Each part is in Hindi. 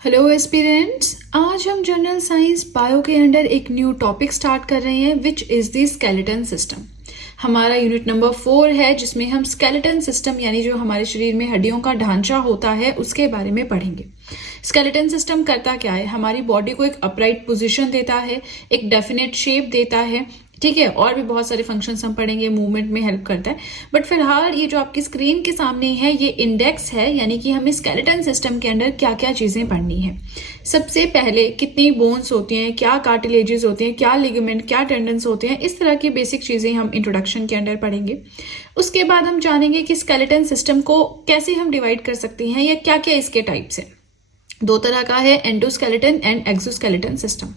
हेलो एस्पिरेंट्स, आज हम जनरल साइंस बायो के अंडर एक न्यू टॉपिक स्टार्ट कर रहे हैं which is the skeleton system. हमारा यूनिट नंबर 4 है जिसमें हम स्केलेटन सिस्टम यानी जो हमारे शरीर में हड्डियों का ढांचा होता है उसके बारे में पढ़ेंगे। स्केलेटन सिस्टम करता क्या है? हमारी बॉडी को एक अपराइट पोजीशन देता है, एक डेफिनेट शेप देता है, ठीक है। और भी बहुत सारे फंक्शंस हम पढ़ेंगे, मूवमेंट में हेल्प करता है। बट फिलहाल ये जो आपकी स्क्रीन के सामने है ये इंडेक्स है, यानी कि हमें स्केलेटन सिस्टम के अंदर क्या क्या चीजें पढ़नी है। सबसे पहले कितनी बोन्स होती हैं, क्या कार्टिलेजेस होते हैं, क्या लिगामेंट, क्या टेंडन्स होते हैं, इस तरह की बेसिक चीजें हम इंट्रोडक्शन के अंदर पढ़ेंगे। उसके बाद हम जानेंगे कि स्केलेटन सिस्टम को कैसे हम डिवाइड कर सकते हैं या क्या क्या इसके टाइप्स है। दो तरह का है, एंडोस्केलेटन एंड एक्सोस्केलेटन सिस्टम।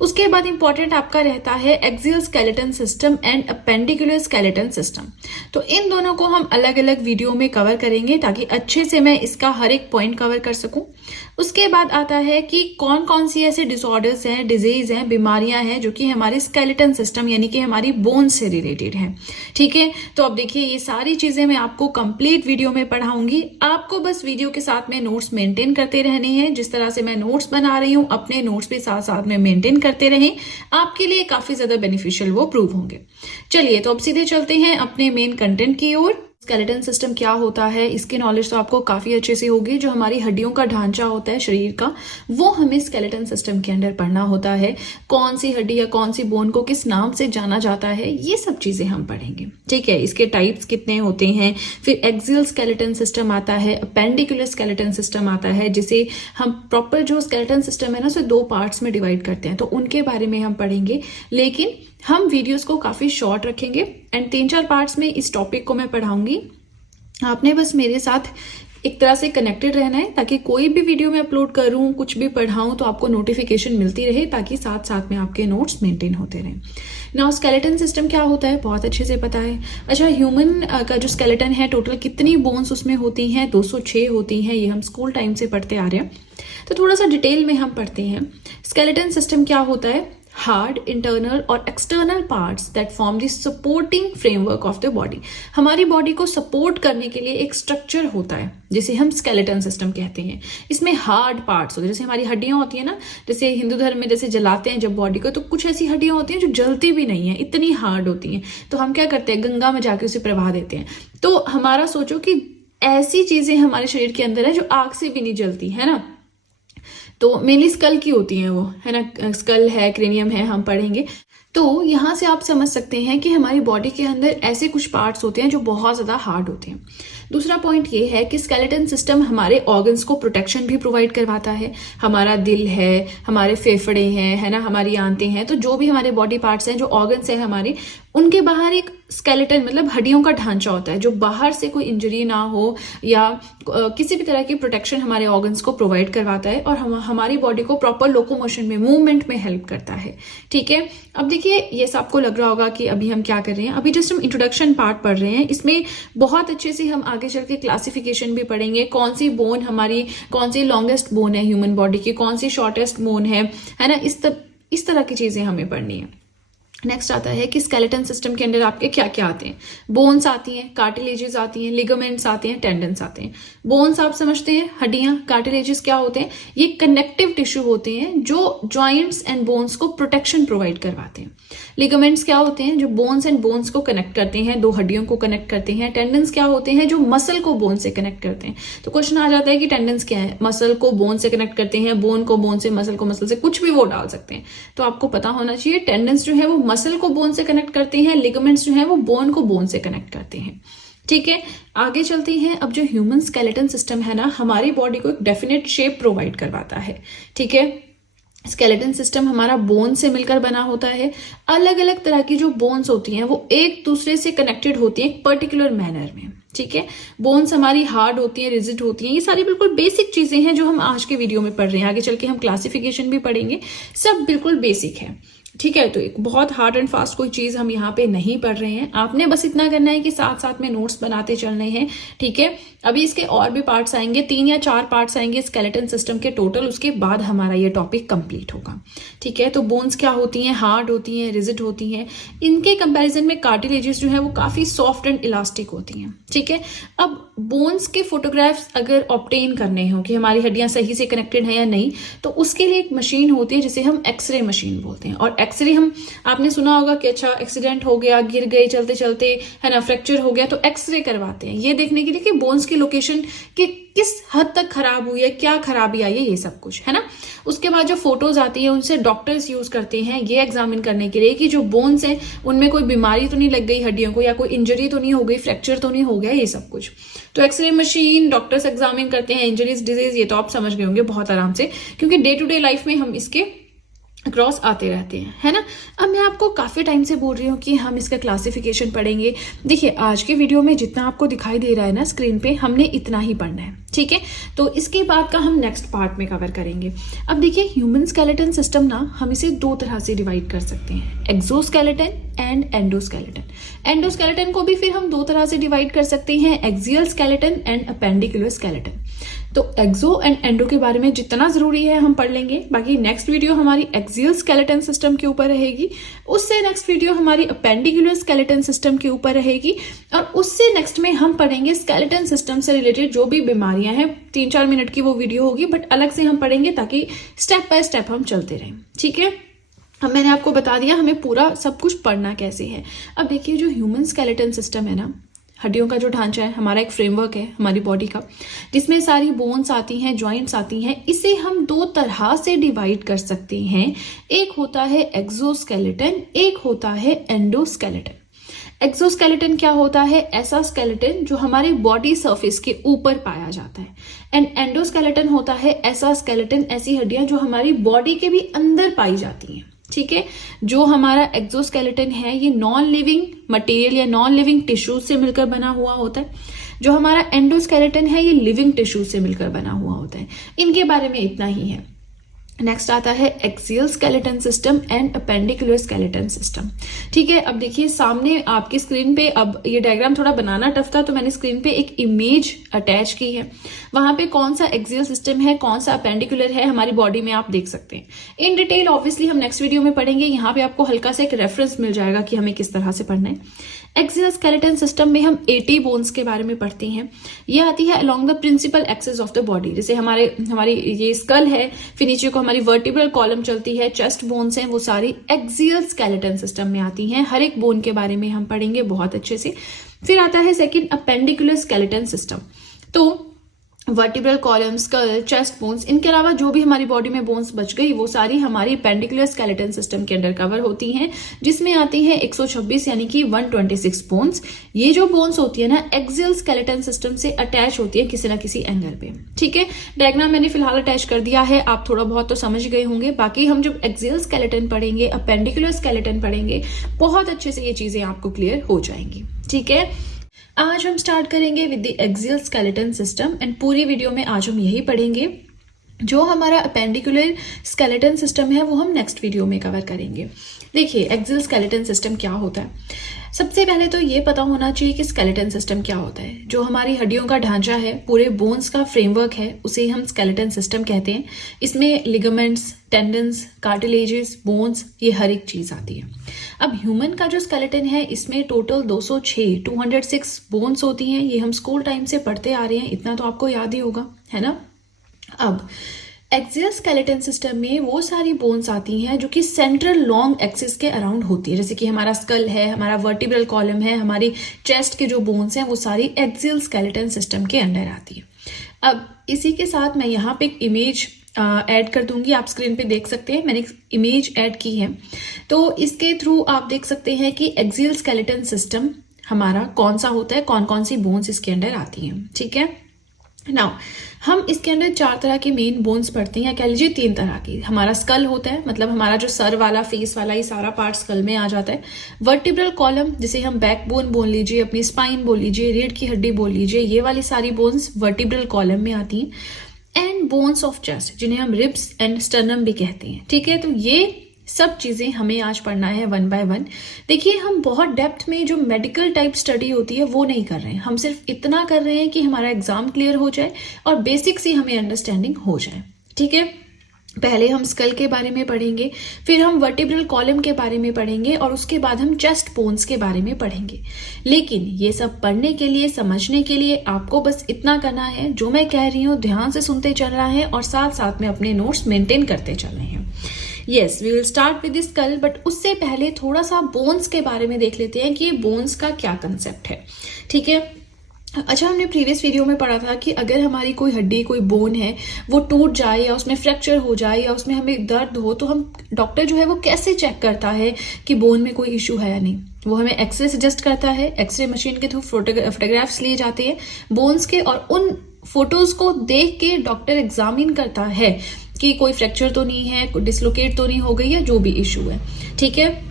उसके बाद इंपॉर्टेंट आपका रहता है axial skeleton system and appendicular skeleton system. तो इन दोनों को हम अलग अलग वीडियो में कवर करेंगे ताकि अच्छे से मैं इसका हर एक पॉइंट कवर कर सकूं। उसके बाद आता है कि कौन कौन सी ऐसे डिसऑर्डर्स हैं, डिजीज हैं, बीमारियां हैं जो कि हमारे स्केलेटन सिस्टम यानी कि हमारी बोन से रिलेटेड हैं, ठीक है। तो अब देखिए ये सारी चीजें मैं आपको कंप्लीट वीडियो में पढ़ाऊंगी। आपको बस वीडियो के साथ में नोट्स मेंटेन करते रहने हैं। जिस तरह से मैं नोट्स बना रही हूं अपने नोट्स भी साथ साथ में मेंटेन करते रहें, आपके लिए काफी ज्यादा बेनिफिशियल वो प्रूव होंगे। चलिए तो अब सीधे चलते हैं अपने मेन कंटेंट की ओर। स्केलेटन सिस्टम क्या होता है इसकी नॉलेज तो आपको काफी अच्छे से होगी। जो हमारी हड्डियों का ढांचा होता है शरीर का, वो हमें स्केलेटन सिस्टम के अंदर पढ़ना होता है। कौन सी हड्डी या कौन सी बोन को किस नाम से जाना जाता है, ये सब चीजें हम पढ़ेंगे, ठीक है। इसके टाइप्स कितने होते हैं, फिर एक्सियल स्केलेटन सिस्टम आता है, अपेंडिकुलर स्केलेटन सिस्टम आता है, जिसे हम प्रॉपर जो स्केलेटन सिस्टम है ना उसे 2 पार्ट्स में डिवाइड करते हैं, तो उनके बारे में हम पढ़ेंगे। लेकिन हम वीडियोस को काफी शॉर्ट रखेंगे एंड 3-4 पार्ट्स में इस टॉपिक को मैं पढ़ाऊंगी। आपने बस मेरे साथ एक तरह से कनेक्टेड रहना है ताकि कोई भी वीडियो में अपलोड करूं, कुछ भी पढ़ाऊं तो आपको नोटिफिकेशन मिलती रहे, ताकि साथ साथ में आपके नोट्स मेंटेन होते रहें। नाउ स्केलेटन सिस्टम क्या होता है बहुत अच्छे से पता है। अच्छा, ह्यूमन का जो स्केलेटन है टोटल कितनी बोन्स उसमें होती हैं? 206 होती हैं। ये हम स्कूल टाइम से पढ़ते आ रहे हैं, तो थोड़ा सा डिटेल में हम पढ़ते हैं। स्केलेटन सिस्टम क्या होता है? हार्ड इंटरनल और external parts that form the supporting framework of the body. हमारी बॉडी को सपोर्ट करने के लिए एक स्ट्रक्चर होता है जिसे हम स्केलेटन सिस्टम कहते हैं। इसमें हार्ड पार्ट्स होते हैं, जैसे हमारी हड्डियां होती है ना, जैसे हिंदू धर्म में जैसे जलाते हैं जब बॉडी को, तो कुछ ऐसी हड्डियां होती हैं जो जलती भी नहीं है, इतनी हार्ड होती हैं। तो हम क्या करते हैं, गंगा में जाके उसे प्रवाह देते हैं। तो हमारा सोचो कि ऐसी चीजें हमारे शरीर के अंदर है जो आग से भी नहीं जलती है ना। तो मेनली स्कल की होती हैं वो, है ना, स्कल है, क्रेनियम है, हम पढ़ेंगे। तो यहां से आप समझ सकते हैं कि हमारी बॉडी के अंदर ऐसे कुछ पार्ट्स होते हैं जो बहुत ज्यादा हार्ड होते हैं। दूसरा पॉइंट ये है कि स्केलेटन सिस्टम हमारे ऑर्गन्स को प्रोटेक्शन भी प्रोवाइड करवाता है। हमारा दिल है, हमारे फेफड़े हैं, है ना, हमारी आंतें हैं, तो जो भी हमारे बॉडी पार्ट्स हैं, जो ऑर्गन्स हैं हमारे, उनके बाहर एक स्केलेटन मतलब हड्डियों का ढांचा होता है जो बाहर से कोई इंजरी ना हो या किसी भी तरह की प्रोटेक्शन हमारे ऑर्गन्स को प्रोवाइड करवाता है और हमारी बॉडी को प्रॉपर लोकोमोशन में, मूवमेंट में हेल्प करता है, ठीक है। अब देखिए ये सबको लग रहा होगा कि अभी हम क्या कर रहे हैं, अभी जस्ट हम इंट्रोडक्शन पार्ट पढ़ रहे हैं। इसमें बहुत अच्छे से हम आगे चल के क्लासिफिकेशन भी पढ़ेंगे, कौन सी बोन हमारी, कौन सी लॉन्गेस्ट बोन है ह्यूमन बॉडी की, कौन सी शॉर्टेस्ट बोन है ना, इस तरह की चीजें हमें पढ़नी है। नेक्स्ट आता है कि स्केलेटन सिस्टम के अंदर आपके क्या क्या आते हैं। बोन्स आती हैं, कार्टिलेजेस आती हैं, लिगामेंट्स आते हैं, टेंडन्स आते हैं। बोन्स आप समझते हैं, हड्डियां। कार्टिलेजेस क्या होते हैं? ये कनेक्टिव टिश्यू होते हैं जो जॉइंट्स एंड बोन्स को प्रोटेक्शन प्रोवाइड करवाते हैं। लिगामेंट्स क्या होते हैं? जो बोन्स एंड बोन्स को कनेक्ट करते हैं, 2 हड्डियों को कनेक्ट करते हैं। टेंडन्स क्या होते हैं? जो मसल को बोन से कनेक्ट करते हैं। तो क्वेश्चन आ जाता है कि टेंडन्स क्या है? मसल को बोन से कनेक्ट करते हैं, बोन को बोन से, मसल को मसल से, कुछ भी वो डाल सकते हैं। तो आपको पता होना चाहिए टेंडन्स जो है वो मसल को बोन से कनेक्ट करते हैं, लिगामेंट्स जो है वो बोन को बोन से कनेक्ट करते हैं, ठीक है। आगे चलते हैं। अब जो ह्यूमन स्केलेटन सिस्टम है ना, हमारी बॉडी को एक डेफिनेट शेप प्रोवाइड करवाता है, ठीक है। स्केलेटन सिस्टम हमारा बोन से मिलकर बना होता है। अलग अलग तरह की जो बोन्स होती हैं वो एक दूसरे से कनेक्टेड होती हैं एक पर्टिकुलर मैनर में, ठीक है। बोन्स हमारी हार्ड होती हैं, रिजिड होती हैं। ये सारी बिल्कुल बेसिक चीजें हैं जो हम आज के वीडियो में पढ़ रहे हैं। आगे चल के हम क्लासिफिकेशन भी पढ़ेंगे, सब बिल्कुल बेसिक है। ठीक है, तो एक बहुत हार्ड एंड फास्ट कोई चीज हम यहाँ पे नहीं पढ़ रहे हैं। आपने बस इतना करना है कि साथ साथ में नोट्स बनाते चलने हैं। ठीक है, अभी इसके और भी पार्ट्स आएंगे, 3 या 4 पार्ट्स आएंगे स्केलेटन सिस्टम के टोटल, उसके बाद हमारा ये टॉपिक कंप्लीट होगा। ठीक है, तो बोन्स क्या होती हैं, हार्ड होती हैं, रिजिड होती हैं। इनके कंपैरिजन में कार्टिलेजेस जो है वो काफी सॉफ्ट एंड इलास्टिक होती हैं। ठीक है, अब बोन्स के फोटोग्राफ्स अगर ऑब्टेन करने हो कि हमारी हड्डियां सही से कनेक्टेड है या नहीं, तो उसके लिए एक मशीन होती है जिसे हम एक्सरे मशीन बोलते हैं। और एक्सरे हम, आपने सुना होगा कि अच्छा एक्सीडेंट हो गया, गिर गए चलते चलते, है ना, फ्रैक्चर हो गया, तो एक्सरे करवाते हैं ये देखने के लिए कि बोन्स की लोकेशन कि किस हद तक खराब हुई है, क्या खराबी आई है, ये सब कुछ, है ना। उसके बाद जो फोटोज आती है उनसे डॉक्टर्स यूज करते हैं ये एग्जामिन करने के लिए कि जो बोन्स हैं उनमें कोई बीमारी तो नहीं लग गई हड्डियों को, या कोई इंजरी तो नहीं हो गई, फ्रैक्चर तो नहीं हो गया, ये सब कुछ। तो एक्सरे मशीन डॉक्टर्स एग्जामिन करते हैं इंजरीज, डिजीज, ये तो आप समझ गए होंगे बहुत आराम से, क्योंकि डे टू डे लाइफ में हम इसके क्रॉस आते रहते हैं, है ना। अब मैं आपको काफी टाइम से बोल रही हूँ कि हम इसका क्लासिफिकेशन पढ़ेंगे। देखिए आज के वीडियो में जितना आपको दिखाई दे रहा है ना स्क्रीन पे, हमने इतना ही पढ़ना है। ठीक है, तो इसके बाद का हम नेक्स्ट पार्ट में कवर करेंगे। अब देखिए ह्यूमन स्केलेटन सिस्टम ना, हम इसे 2 तरह से डिवाइड कर सकते हैं, एक्सोस्केलेटन एंड एंडोस्केलेटन। एंडोस्केलेटन को भी फिर हम 2 तरह से डिवाइड कर सकते हैं, axial skeleton and appendicular skeleton. तो एक्सो एंड एंडो के बारे में जितना जरूरी है हम पढ़ लेंगे। बाकी नेक्स्ट वीडियो हमारी एक्सियल स्केलेटन सिस्टम के ऊपर रहेगी, उससे नेक्स्ट वीडियो हमारी अपेंडिकुलर स्केलेटन सिस्टम के ऊपर रहेगी, और उससे नेक्स्ट में हम पढ़ेंगे स्केलेटन सिस्टम से रिलेटेड जो भी बीमारियां हैं। 3-4 मिनट की वो वीडियो होगी, बट अलग से हम पढ़ेंगे ताकि स्टेप बाय स्टेप हम चलते रहें। ठीक है, अब मैंने आपको बता दिया हमें पूरा सब कुछ पढ़ना कैसे है। अब देखिए जो ह्यूमन स्केलेटन सिस्टम है ना, हड्डियों का जो ढांचा है, हमारा एक फ्रेमवर्क है हमारी बॉडी का, जिसमें सारी बोन्स आती हैं, जॉइंट्स आती हैं। इसे हम 2 तरह से डिवाइड कर सकते हैं, एक होता है एक्सोस्केलेटन, एक होता है एंडोस्केलेटन। एक्सोस्केलेटन क्या होता है, ऐसा स्केलेटन जो हमारे बॉडी सरफेस के ऊपर पाया जाता है। एंड एंडोस्केलेटन होता है ऐसा स्केलेटन, ऐसी हड्डियां जो हमारी बॉडी के भी अंदर पाई जाती हैं। ठीक है, जो हमारा एक्सोस्केलेटन है ये नॉन लिविंग मटेरियल या नॉन लिविंग टिश्यूज से मिलकर बना हुआ होता है। जो हमारा एंडोस्केलेटन है ये लिविंग टिश्यूज से मिलकर बना हुआ होता है। इनके बारे में इतना ही है। नेक्स्ट आता है axial skeleton system and appendicular skeleton system. ठीक है, अब देखिए सामने आपकी स्क्रीन पे, अब ये डायग्राम थोड़ा बनाना टफ था तो मैंने स्क्रीन पे एक इमेज अटैच की है, वहां पे कौन सा एक्सियल सिस्टम है, कौन सा अपेंडिकुलर है हमारी बॉडी में आप देख सकते हैं। इन डिटेल ऑब्वियसली हम नेक्स्ट वीडियो में पढ़ेंगे, यहाँ पे आपको हल्का सा एक रेफरेंस मिल जाएगा कि हमें किस तरह से पढ़ना है। एक्सियल स्केलेटन सिस्टम में हम 80 बोन्स के बारे में पढ़ते हैं। ये आती है along the principal axis of the body, जैसे हमारी ये स्कल है, फिर नीचे को हमारी वर्टिब्रल कॉलम चलती है, चेस्ट बोन्स हैं, वो सारी एक्सियल स्केलेटन सिस्टम में आती हैं। हर एक बोन के बारे में हम पढ़ेंगे बहुत अच्छे से। फिर आता है सेकंड अपेंडिकुलर स्केलेटन सिस्टम। तो vertebral column, skull, chest bones, इनके अलावा जो भी हमारी बॉडी में बोन्स बच गई वो सारी हमारी अपेंडिकुलर स्केलेटन सिस्टम के अंडर कवर होती हैं, जिसमें आती है 126 यानी कि 126 बोन्स। ये जो बोन्स होती है ना, एक्सियल स्केलेटन सिस्टम से अटैच होती है किसी ना किसी एंगल पे। ठीक है, डायग्राम मैंने फिलहाल अटैच कर दिया है, आप थोड़ा बहुत तो समझ गए होंगे। बाकी हम जब एक्सियल स्केलेटन पढ़ेंगे, अपेंडिकुलर स्केलेटन पढ़ेंगे, बहुत अच्छे से ये चीजें आपको क्लियर हो जाएंगी। ठीक है, आज हम स्टार्ट करेंगे with the axial skeleton system and पूरी वीडियो में आज हम यही पढ़ेंगे। जो हमारा अपेंडिकुलर स्केलेटन सिस्टम है वो हम नेक्स्ट वीडियो में कवर करेंगे। देखिए एक्सियल स्केलेटन सिस्टम क्या होता है, सबसे पहले तो ये पता होना चाहिए कि स्केलेटन सिस्टम क्या होता है। जो हमारी हड्डियों का ढांचा है, पूरे बोन्स का फ्रेमवर्क है, उसे हम स्केलेटन सिस्टम कहते हैं। इसमें लिगामेंट्स, टेंडन्स, कार्टिलेजेस, बोन्स, ये हर एक चीज आती है। अब ह्यूमन का जो स्केलेटन है इसमें टोटल 206 बोन्स होती हैं। ये हम स्कूल टाइम से पढ़ते आ रहे हैं, इतना तो आपको याद ही होगा, है ना। अब एक्सियल स्केलेटन सिस्टम में वो सारी बोन्स आती हैं जो कि सेंट्रल लॉन्ग एक्सिस के अराउंड होती है, जैसे कि हमारा स्कल है, हमारा वर्टिब्रल कॉलम है, हमारी चेस्ट के जो बोन्स हैं वो सारी एक्सियल स्केलेटन सिस्टम के अंडर आती है। अब इसी के साथ मैं यहाँ पे एक इमेज ऐड कर दूंगी, आप स्क्रीन पे देख सकते हैं, मैंने एक इमेज ऐड की है। तो इसके थ्रू आप देख सकते हैं कि एक्सियल स्केलेटन सिस्टम हमारा कौन सा होता है, कौन कौन सी बोन्स इसके अंडर आती हैं। ठीक है, नाउ हम इसके अंदर 4 तरह की मेन बोन्स पढ़ते हैं, या कह लीजिए 3 तरह की। हमारा स्कल होता है, मतलब हमारा जो सर वाला, फेस वाला, ये सारा पार्ट स्कल में आ जाता है। वर्टिब्रल कॉलम, जिसे हम बैकबोन बोल लीजिए, अपनी स्पाइन बोल लीजिए, रीढ़ की हड्डी बोल लीजिए, ये वाली सारी बोन्स वर्टिब्रल कॉलम में आती हैं। एंड बोन्स ऑफ चेस्ट, जिन्हें हम रिब्स एंड स्टर्नम भी कहते हैं। ठीक है, तो ये सब चीज़ें हमें आज पढ़ना है वन बाय वन। देखिए, हम बहुत डेप्थ में जो मेडिकल टाइप स्टडी होती है वो नहीं कर रहे हैं, हम सिर्फ इतना कर रहे हैं कि हमारा एग्जाम क्लियर हो जाए और बेसिक सी हमें अंडरस्टैंडिंग हो जाए। ठीक है, पहले हम स्कल के बारे में पढ़ेंगे, फिर हम वर्टिब्रल कॉलम के बारे में पढ़ेंगे और उसके बाद हम चेस्ट बोन्स के बारे में पढ़ेंगे। लेकिन ये सब पढ़ने के लिए, समझने के लिए आपको बस इतना करना है, जो मैं कह रही हूँ ध्यान से सुनते चलना है और साथ साथ में अपने नोट्स मेंटेन करते चलने हैं। Yes, we will start with this skull, but उससे पहले थोड़ा सा बोन्स के बारे में देख लेते हैं कि ये बोन्स का क्या कंसेप्ट है। ठीक है, अच्छा, हमने प्रीवियस वीडियो में पढ़ा था कि अगर हमारी कोई हड्डी, कोई बोन है, वो टूट जाए या उसमें फ्रैक्चर हो जाए या उसमें हमें दर्द हो, तो हम डॉक्टर जो है वो कैसे चेक करता है कि बोन में कोई इश्यू है या नहीं। वो हमें एक्सरे सजेस्ट करता है, एक्सरे मशीन के थ्रू फोटोग्राफ्स लिए जाते हैं बोन्स के और उन फोटोज को देख के डॉक्टर एग्जामिन करता है कि कोई फ्रैक्चर तो नहीं है, कोई डिसलोकेट तो नहीं हो गई या जो भी इशू है। ठीक है,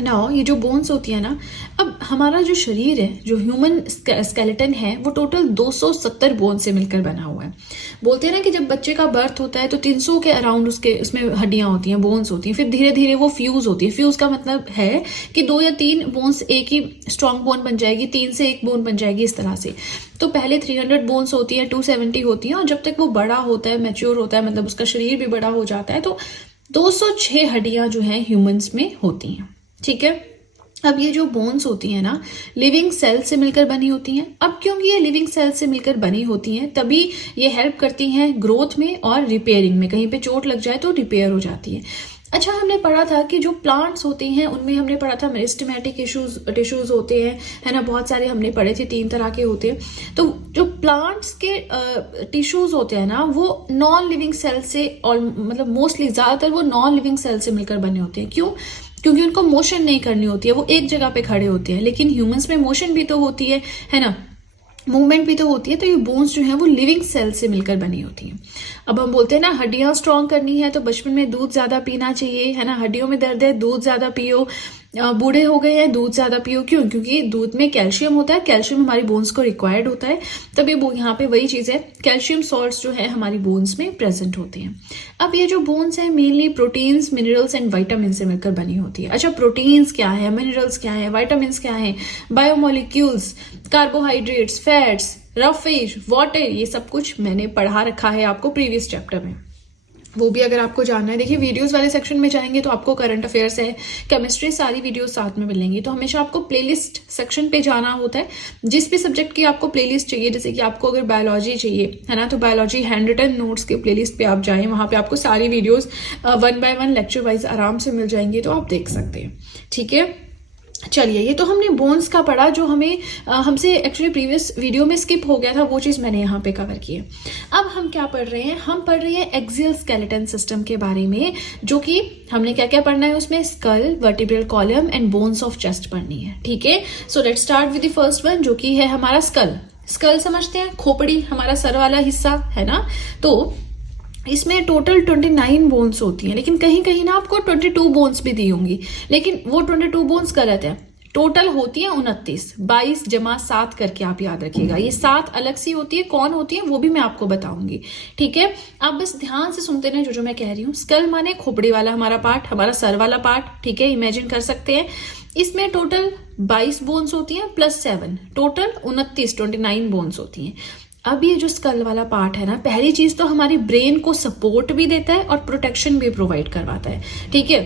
नाउ ये जो बोन्स होती है ना, अब हमारा जो शरीर है, जो ह्यूमन स्केलेटन है, वो टोटल 270 बोन से मिलकर बना हुआ है। बोलते हैं ना कि जब बच्चे का बर्थ होता है तो 300 के अराउंड उसमें हड्डियां होती हैं, बोन्स होती हैं, फिर धीरे धीरे वो फ्यूज होती है। फ्यूज का मतलब है कि 2 या 3 बोन्स एक ही स्ट्रॉन्ग बोन बन जाएगी, 3 से 1 बोन बन जाएगी, इस तरह से। तो पहले 300 बोन्स होती है, 270 होती है, और जब तक वो बड़ा होता है, मैच्योर होता है, मतलब उसका शरीर भी बड़ा हो जाता है, तो 206 हड्डियां जो है ह्यूमंस में होती हैं। ठीक है, अब ये जो बोन्स होती हैं ना, लिविंग सेल से मिलकर बनी होती हैं। अब क्योंकि ये लिविंग सेल से मिलकर बनी होती हैं, तभी ये हेल्प करती हैं ग्रोथ में और रिपेयरिंग में। कहीं पे चोट लग जाए तो रिपेयर हो जाती है। अच्छा, हमने पढ़ा था कि जो प्लांट्स होते हैं उनमें हमने पढ़ा था मेरिस्टेमेटिक टिश्यूज होते हैं, है ना, बहुत सारे हमने पढ़े थे, 3 तरह के होते हैं। तो जो प्लांट्स के टिश्यूज होते हैं ना, वो नॉन लिविंग सेल से, और मतलब मोस्टली ज्यादातर वो नॉन लिविंग सेल से मिलकर बने होते हैं। क्यों? क्योंकि उनको मोशन नहीं करनी होती है, वो एक जगह पे खड़े होते हैं। लेकिन ह्यूमंस में मोशन भी तो होती है ना, मूवमेंट भी तो होती है। तो ये बोन्स जो है वो लिविंग सेल से मिलकर बनी होती हैं। अब हम बोलते हैं ना, हड्डियां स्ट्रांग करनी है तो बचपन में दूध ज्यादा पीना चाहिए, है ना। हड्डियों में दर्द है, दूध ज्यादा पियो। बूढ़े हो गए हैं, दूध ज्यादा पियो। क्यों? क्योंकि दूध में कैल्शियम होता है, कैल्शियम हमारी बोन्स को रिक्वायर्ड होता है। तभी यहाँ पे वही चीज है, कैल्शियम सॉल्ट्स जो है हमारी बोन्स में प्रेजेंट होते हैं। अब ये जो बोन्स है mainly proteins, minerals and vitamin से मिलकर बनी होती है। अच्छा, प्रोटीन्स क्या है, मिनरल्स क्या है, वाइटामिन क्या है, biomolecules, carbohydrates, fats, roughage, water, ये सब कुछ मैंने पढ़ा रखा है आपको प्रीवियस चैप्टर में। वो भी अगर आपको जानना है, देखिए वीडियोस वाले सेक्शन में जाएंगे तो आपको करंट अफेयर्स है, केमिस्ट्री, सारी वीडियोस साथ में मिलेंगी। तो हमेशा आपको प्लेलिस्ट सेक्शन पे जाना होता है। जिस भी सब्जेक्ट की आपको प्लेलिस्ट चाहिए, जैसे कि आपको अगर बायोलॉजी चाहिए, है ना, तो बायोलॉजी हैंड रिटन नोट्स के प्लेलिस्ट पे आप जाएं, वहां पे आपको सारी वीडियोज 1 बाय 1 लेक्चर वाइज आराम से मिल जाएंगी, तो आप देख सकते हैं। ठीक है, चलिए, ये तो हमने बोन्स का पढ़ा, जो हमें हमसे एक्चुअली प्रीवियस वीडियो में स्किप हो गया था, वो चीज मैंने यहाँ पे कवर की है। अब हम क्या पढ़ रहे हैं? हम पढ़ रहे हैं एक्सियल स्केलेटन सिस्टम के बारे में, जो कि हमने क्या क्या पढ़ना है उसमें, skull, vertebral column and bones of chest पढ़नी है। ठीक है, so let's start with the first one, जो कि है हमारा स्कल। स्कल समझते हैं, खोपड़ी, हमारा सर वाला हिस्सा, है ना। तो इसमें टोटल 29 बोन्स होती हैं, लेकिन कहीं कहीं ना आपको 22 बोन्स भी दी होंगी, लेकिन वो 22 बोन्स गलत है। टोटल होती है 29, 22 जमा 7 करके आप याद रखिएगा। ये 7 अलग सी होती है, कौन होती है वो भी मैं आपको बताऊंगी। ठीक है, आप बस ध्यान से सुनते रहे जो मैं कह रही हूँ। स्कल माने खोपड़ी वाला हमारा पार्ट, हमारा सर वाला पार्ट। ठीक है, इमेजिन कर सकते हैं। इसमें टोटल 22 बोन्स होती हैं प्लस 7, टोटल 29 बोन्स होती हैं। अब ये जो स्कल वाला पार्ट है ना, पहली चीज तो हमारी ब्रेन को सपोर्ट भी देता है और प्रोटेक्शन भी प्रोवाइड करवाता है। ठीक है,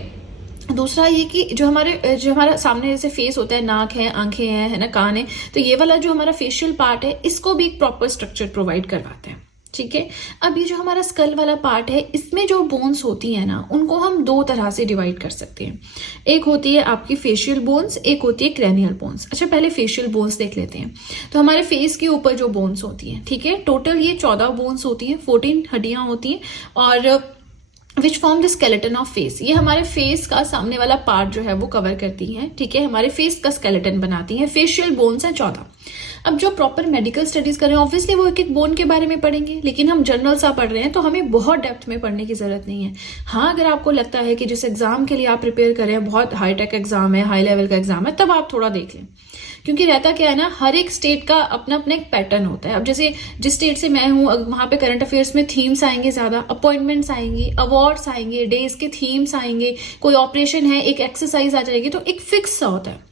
दूसरा ये कि जो हमारा सामने जैसे फेस होता है, नाक है, आंखें हैं, है ना, कान है, तो ये वाला जो हमारा फेशियल पार्ट है, इसको भी एक प्रॉपर स्ट्रक्चर प्रोवाइड करवाता है। ठीक है, अब ये जो हमारा स्कल वाला पार्ट है, इसमें जो बोन्स होती है ना, उनको हम 2 तरह से डिवाइड कर सकते हैं। एक होती है आपकी फेशियल बोन्स, एक होती है क्रैनियल बोन्स। अच्छा, पहले फेशियल बोन्स देख लेते हैं। तो हमारे फेस के ऊपर जो बोन्स होती हैं, ठीक है, टोटल ये 14 बोन्स होती हैं, 14 हड्डियां होती हैं, और which form the skeleton of face. ये हमारे फेस का सामने वाला पार्ट जो है वो कवर करती हैं। ठीक है, हमारे फेस का स्केलेटन बनाती हैं। फेशियल बोन्स है 14। अब जो प्रॉपर मेडिकल स्टडीज कर रहे हैं ऑब्वियसली वो एक एक बोन के बारे में पढ़ेंगे, लेकिन हम जनरल सा पढ़ रहे हैं तो हमें बहुत डेप्थ में पढ़ने की जरूरत नहीं है। हाँ, अगर आपको लगता है कि जिस एग्जाम के लिए आप प्रिपेयर कर रहे हैं बहुत हाईटेक एग्जाम है, हाई लेवल का एग्जाम है, तब आप थोड़ा देख लें। क्योंकि रहता क्या है ना, हर एक स्टेट का अपना अपना एक पैटर्न होता है। अब जैसे जिस स्टेट से मैं हूँ वहां पे करंट अफेयर्स में थीम्स आएंगे, ज्यादा अपॉइंटमेंट्स आएंगी, अवार्ड्स आएंगे, डेज के थीम्स आएंगे, कोई ऑपरेशन है, एक एक्सरसाइज आ जाएगी, तो एक फिक्स सा होता है।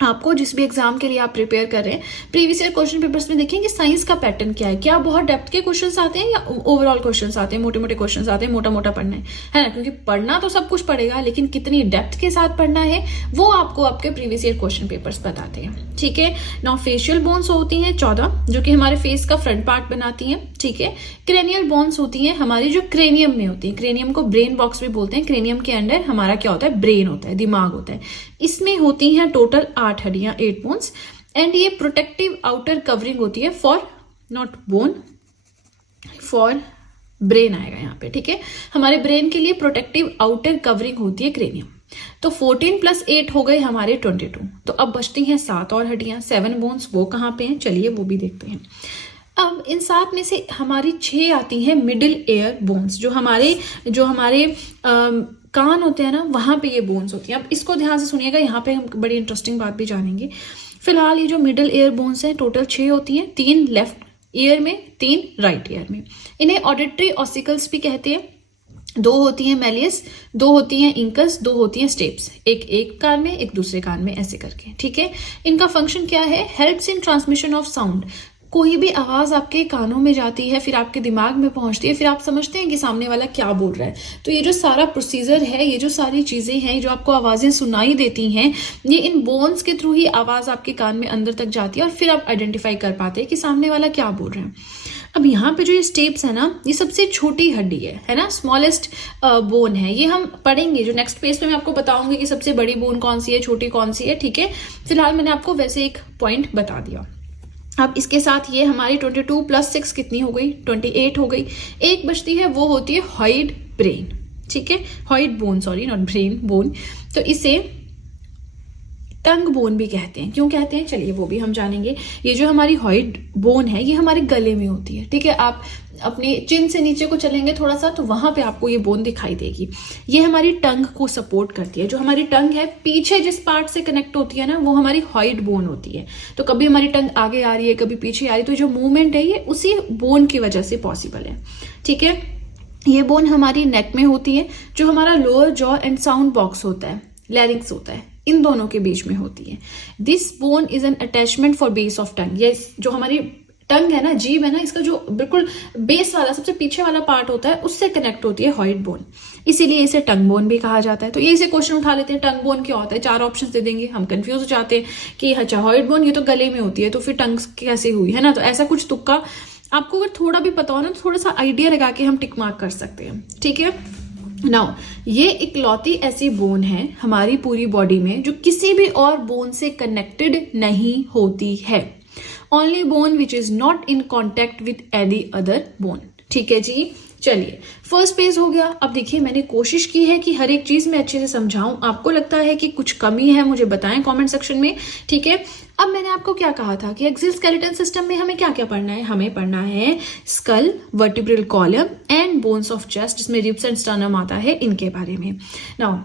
आपको जिस भी एग्जाम के लिए आप प्रिपेयर कर रहे हैं, प्रीवियस ईयर क्वेश्चन पेपर्स में देखेंगे साइंस का पैटर्न क्या है, क्या बहुत डेप्थ के क्वेश्चंस आते हैं या ओवरऑल क्वेश्चंस आते हैं, मोटे मोटे क्वेश्चंस आते हैं, मोटा मोटा पढ़ना है ना। क्योंकि पढ़ना तो सब कुछ पड़ेगा, लेकिन कितनी डेप्थ के साथ पढ़ना है वो आपको आपके प्रीवियस ईयर क्वेश्चन पेपर्स बताते हैं। ठीक है ना। फेशियल बोन्स होती हैं 14, जो कि हमारे फेस का फ्रंट पार्ट बनाती हैं। ठीक है। क्रेनियल बोन्स होती हैं हमारी जो क्रेनियम में होती है, क्रेनियम को ब्रेन बॉक्स भी बोलते हैं। क्रेनियम के अंदर हमारा क्या होता है, ब्रेन होता है, दिमाग होता है। इसमें होती हैं टोटल 8 हड्डियां, 8 बोन्स। एंड ये प्रोटेक्टिव आउटर कवरिंग होती है for not bone, for brain आएगा यहाँ पे। ठीक है, हमारे ब्रेन के लिए प्रोटेक्टिव आउटर कवरिंग होती है क्रेनियम। तो 14 + 8 हो गए हमारे 22। तो अब बचती हैं 7 और हड्डियां, 7 बोन्स। वो कहाँ पे हैं, चलिए वो भी देखते हैं। अब इन 7 में से हमारी 6 आती हैं मिडिल एयर बोन्स, जो हमारे कान होते हैं ना, वहां पे ये बोन्स होती हैं। अब इसको ध्यान से सुनिएगा, यहाँ पे हम बड़ी इंटरेस्टिंग बात भी जानेंगे। फिलहाल ये जो मिडिल एयर बोन्स हैं टोटल 6 होती हैं, 3 लेफ्ट ईयर में, 3 राइट ईयर में। इन्हें ऑडिटरी ऑसिकल्स भी कहते हैं। 2 होती हैं मेलियस, 2 होती हैं इंकस, 2 होती हैं स्टेप्स, एक कान में, एक दूसरे कान में, ऐसे करके। ठीक है। इनका फंक्शन क्या है, helps in transmission of sound. कोई भी आवाज आपके कानों में जाती है, फिर आपके दिमाग में पहुंचती है, फिर आप समझते हैं कि सामने वाला क्या बोल रहा है। तो ये जो सारा प्रोसीजर है, ये जो सारी चीजें हैं जो आपको आवाजें सुनाई देती हैं, ये इन बोन्स के थ्रू ही आवाज आपके कान में अंदर तक जाती है और फिर आप आइडेंटिफाई कर पाते हैं कि सामने वाला क्या बोल रहे हैं। अब यहाँ पे जो ये स्टेप्स है ना, ये सबसे छोटी हड्डी है ना, स्मॉलेस्ट बोन है। ये हम पढ़ेंगे, जो नेक्स्ट पेज पे मैं आपको बताऊंगी कि सबसे बड़ी बोन कौन सी है, छोटी कौन सी है। ठीक है, फिलहाल मैंने आपको वैसे एक पॉइंट बता दिया। अब इसके साथ ये हमारी 22 + 6 कितनी हो गई, 28 हो गई। एक बचती है, वो होती है हॉइड ब्रेन। ठीक है, hyoid bone, sorry not brain, bone. तो इसे टंग बोन भी कहते हैं। क्यों कहते हैं, चलिए वो भी हम जानेंगे। ये जो हमारी हॉइड बोन है, ये हमारे गले में होती है। ठीक है, आप अपने चिन से नीचे को चलेंगे थोड़ा सा, तो वहां पे आपको ये बोन दिखाई देगी। ये हमारी टंग को सपोर्ट करती है। जो हमारी टंग है, पीछे जिस पार्ट से कनेक्ट होती है ना, वो हमारी हॉइड बोन होती है। तो कभी हमारी टंग आगे आ रही है, कभी पीछे आ रही है, तो जो मूवमेंट है ये उसी बोन की वजह से पॉसिबल है। ठीक है, ये बोन हमारी नेक में होती है। जो हमारा lower jaw and sound box होता है, लैरिंक्स होता है, इन दोनों के बीच में होती है। This bone is an attachment for base of tongue. ये जो हमारी टंग है ना, जीभ है ना, इसका जो बिल्कुल बेस वाला, सबसे पीछे वाला पार्ट होता है, उससे कनेक्ट होती है हॉइड बोन। इसीलिए इसे टंग बोन भी कहा जाता है। तो ये से क्वेश्चन उठा लेते हैं, टंग बोन क्या होता है, 4 ऑप्शन दे देंगे, हम कंफ्यूज हो जाते हैं कि अच्छा हॉइड बोन ये तो गले में होती है, तो फिर टंग कैसे हुई, है ना। तो ऐसा कुछ तुक्का आपको अगर थोड़ा भी पता हो ना, तो थोड़ा सा आइडिया लगा के हम टिक मार्क कर सकते हैं। ठीक है। नाउ ये इकलौती ऐसी बोन है हमारी पूरी बॉडी में जो किसी भी और बोन से कनेक्टेड नहीं होती है। Only bone which is not in contact with any other bone. ठीक है जी, चलिए फर्स्ट पेज हो गया। अब देखिए, मैंने कोशिश की है कि हर एक चीज मैं अच्छे से समझाऊं। आपको लगता है कि कुछ कमी है, मुझे बताएं कमेंट सेक्शन में। ठीक है, अब मैंने आपको क्या कहा था कि एक्सियल स्केलेटन सिस्टम में हमें क्या क्या पढ़ना है। हमें पढ़ना है skull, vertebral column and bones of chest, जिसमें रिब्स एंड स्टर्नम आता है, इनके बारे में। नाउ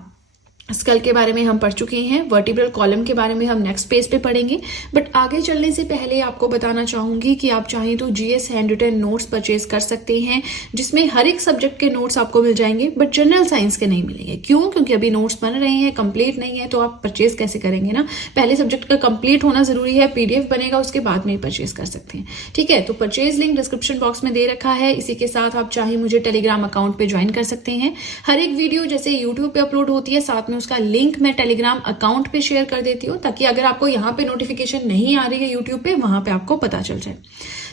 स्कल के बारे में हम पढ़ चुके हैं, वर्टिब्रल कॉलम के बारे में हम नेक्स्ट पेज पे पढ़ेंगे। बट आगे चलने से पहले आपको बताना चाहूंगी कि आप चाहें तो GS hand written notes purchase कर सकते हैं, जिसमें हर एक सब्जेक्ट के नोट्स आपको मिल जाएंगे, बट जनरल साइंस के नहीं मिलेंगे। क्यों? क्योंकि अभी नोट्स बन रहे हैं, कंप्लीट नहीं है, तो आप परचेज कैसे करेंगे ना। पहले सब्जेक्ट का कंप्लीट होना जरूरी है, पीडीएफ बनेगा, उसके बाद में ही परचेज कर सकते हैं। ठीक है, तो परचेज लिंक डिस्क्रिप्शन बॉक्स में दे रखा है। इसी के साथ आप चाहे मुझे टेलीग्राम अकाउंट पे ज्वाइन कर सकते हैं। हर एक वीडियो जैसे यूट्यूब पे अपलोड होती है, साथ में उसका लिंक मैं टेलीग्राम अकाउंट पे शेयर कर देती हूँ, ताकि अगर आपको यहाँ पे नोटिफिकेशन नहीं आ रही है यूट्यूब पे, वहां पे आपको पता चल जाए।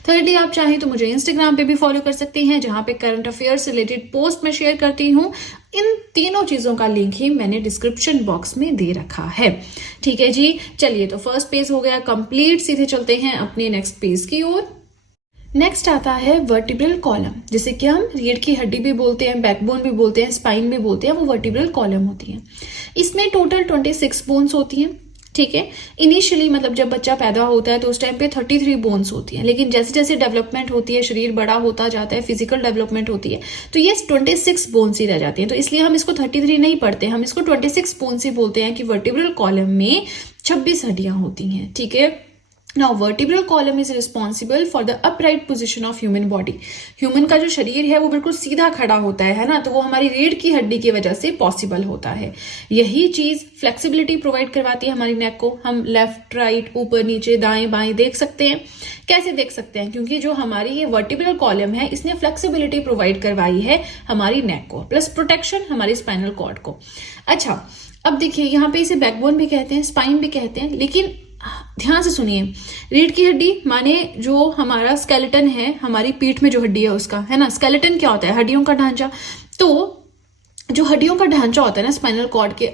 थर्डली, आप चाहें तो मुझे इंस्टाग्राम पे भी फॉलो कर सकते हैं, जहां पे करंट अफेयर्स रिलेटेड पोस्ट में शेयर करती हूँ। इन तीनों चीजों का लिंक ही मैंने डिस्क्रिप्शन बॉक्स में दे रखा है। ठीक है जी, चलिए तो फर्स्ट पेज हो गया कंप्लीट। सीधे चलते हैं अपने नेक्स्ट पेज की ओर। नेक्स्ट आता है वर्टिब्रल कॉलम, जिसे कि हम रीढ़ की हड्डी भी बोलते हैं, बैकबोन भी बोलते हैं, स्पाइन भी बोलते हैं, वो वर्टिब्रल कॉलम होती है। इसमें टोटल 26 बोन्स होती हैं। ठीक है। इनिशियली मतलब जब बच्चा पैदा होता है तो उस टाइम पे 33 बोन्स होती हैं, लेकिन जैसे जैसे डेवलपमेंट होती है, शरीर बड़ा होता जाता है, फिजिकल डेवलपमेंट होती है, तो ये 26 बोन्स ही रह जाती हैं। तो इसलिए हम इसको 33 नहीं पढ़ते, हम इसको 26 बोन्स ही बोलते हैं कि वर्टिब्रल कॉलम में 26 हड्डियां होती हैं। ठीक है। Now vertebral column is responsible for the upright position of human body. Human का जो शरीर है वो बिल्कुल सीधा खड़ा होता है ना, तो वो हमारी रीढ़ की हड्डी की वजह से पॉसिबल होता है। यही चीज फ्लेक्सिबिलिटी प्रोवाइड करवाती है हमारी नेक को। हम लेफ्ट राइट ऊपर नीचे दाएं बाएं देख सकते हैं। कैसे देख सकते हैं? क्योंकि जो हमारी ये वर्टिब्रल कॉलम है इसने फ्लेक्सिबिलिटी प्रोवाइड करवाई है हमारी नेक को, प्लस प्रोटेक्शन हमारी स्पाइनल कॉर्ड को। अच्छा, अब देखिए यहाँ पे इसे बैकबोन भी कहते हैं, स्पाइन भी कहते हैं, लेकिन ध्यान से सुनिए, रीढ़ की हड्डी माने जो हमारा स्केलेटन है, हमारी पीठ में जो हड्डी है उसका, है ना। स्केलेटन क्या होता है? हड्डियों का ढांचा। तो जो हड्डियों का ढांचा होता है ना स्पाइनल कॉर्ड के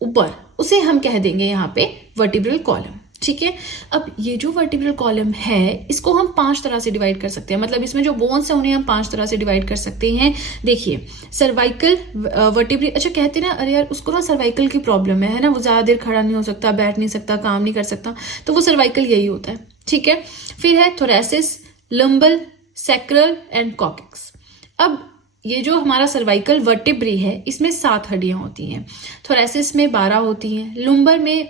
ऊपर, उसे हम कह देंगे यहाँ पे वर्टिब्रल कॉलम। ठीक है। अब ये जो वर्टिब्रल कॉलम है इसको हम 5 तरह से डिवाइड कर सकते हैं, मतलब इसमें जो बोन्स है उन्हें हम 5 तरह से डिवाइड कर सकते हैं। देखिए, सर्वाइकल वर्टिब्रल, अच्छा कहते हैं ना, अरे यार उसको ना सर्वाइकल की प्रॉब्लम है ना, वो ज्यादा देर खड़ा नहीं हो सकता, बैठ नहीं सकता, काम नहीं कर सकता, तो वो सर्वाइकल यही होता है। ठीक है। फिर है थोरेसिस, लंबल, सैक्रल एंड कॉकेक्स। अब ये जो हमारा सर्वाइकल वर्टिब्री है इसमें 7 हड्डियां होती हैं। थोरेसिस में 12 होती हैं, लुम्बर में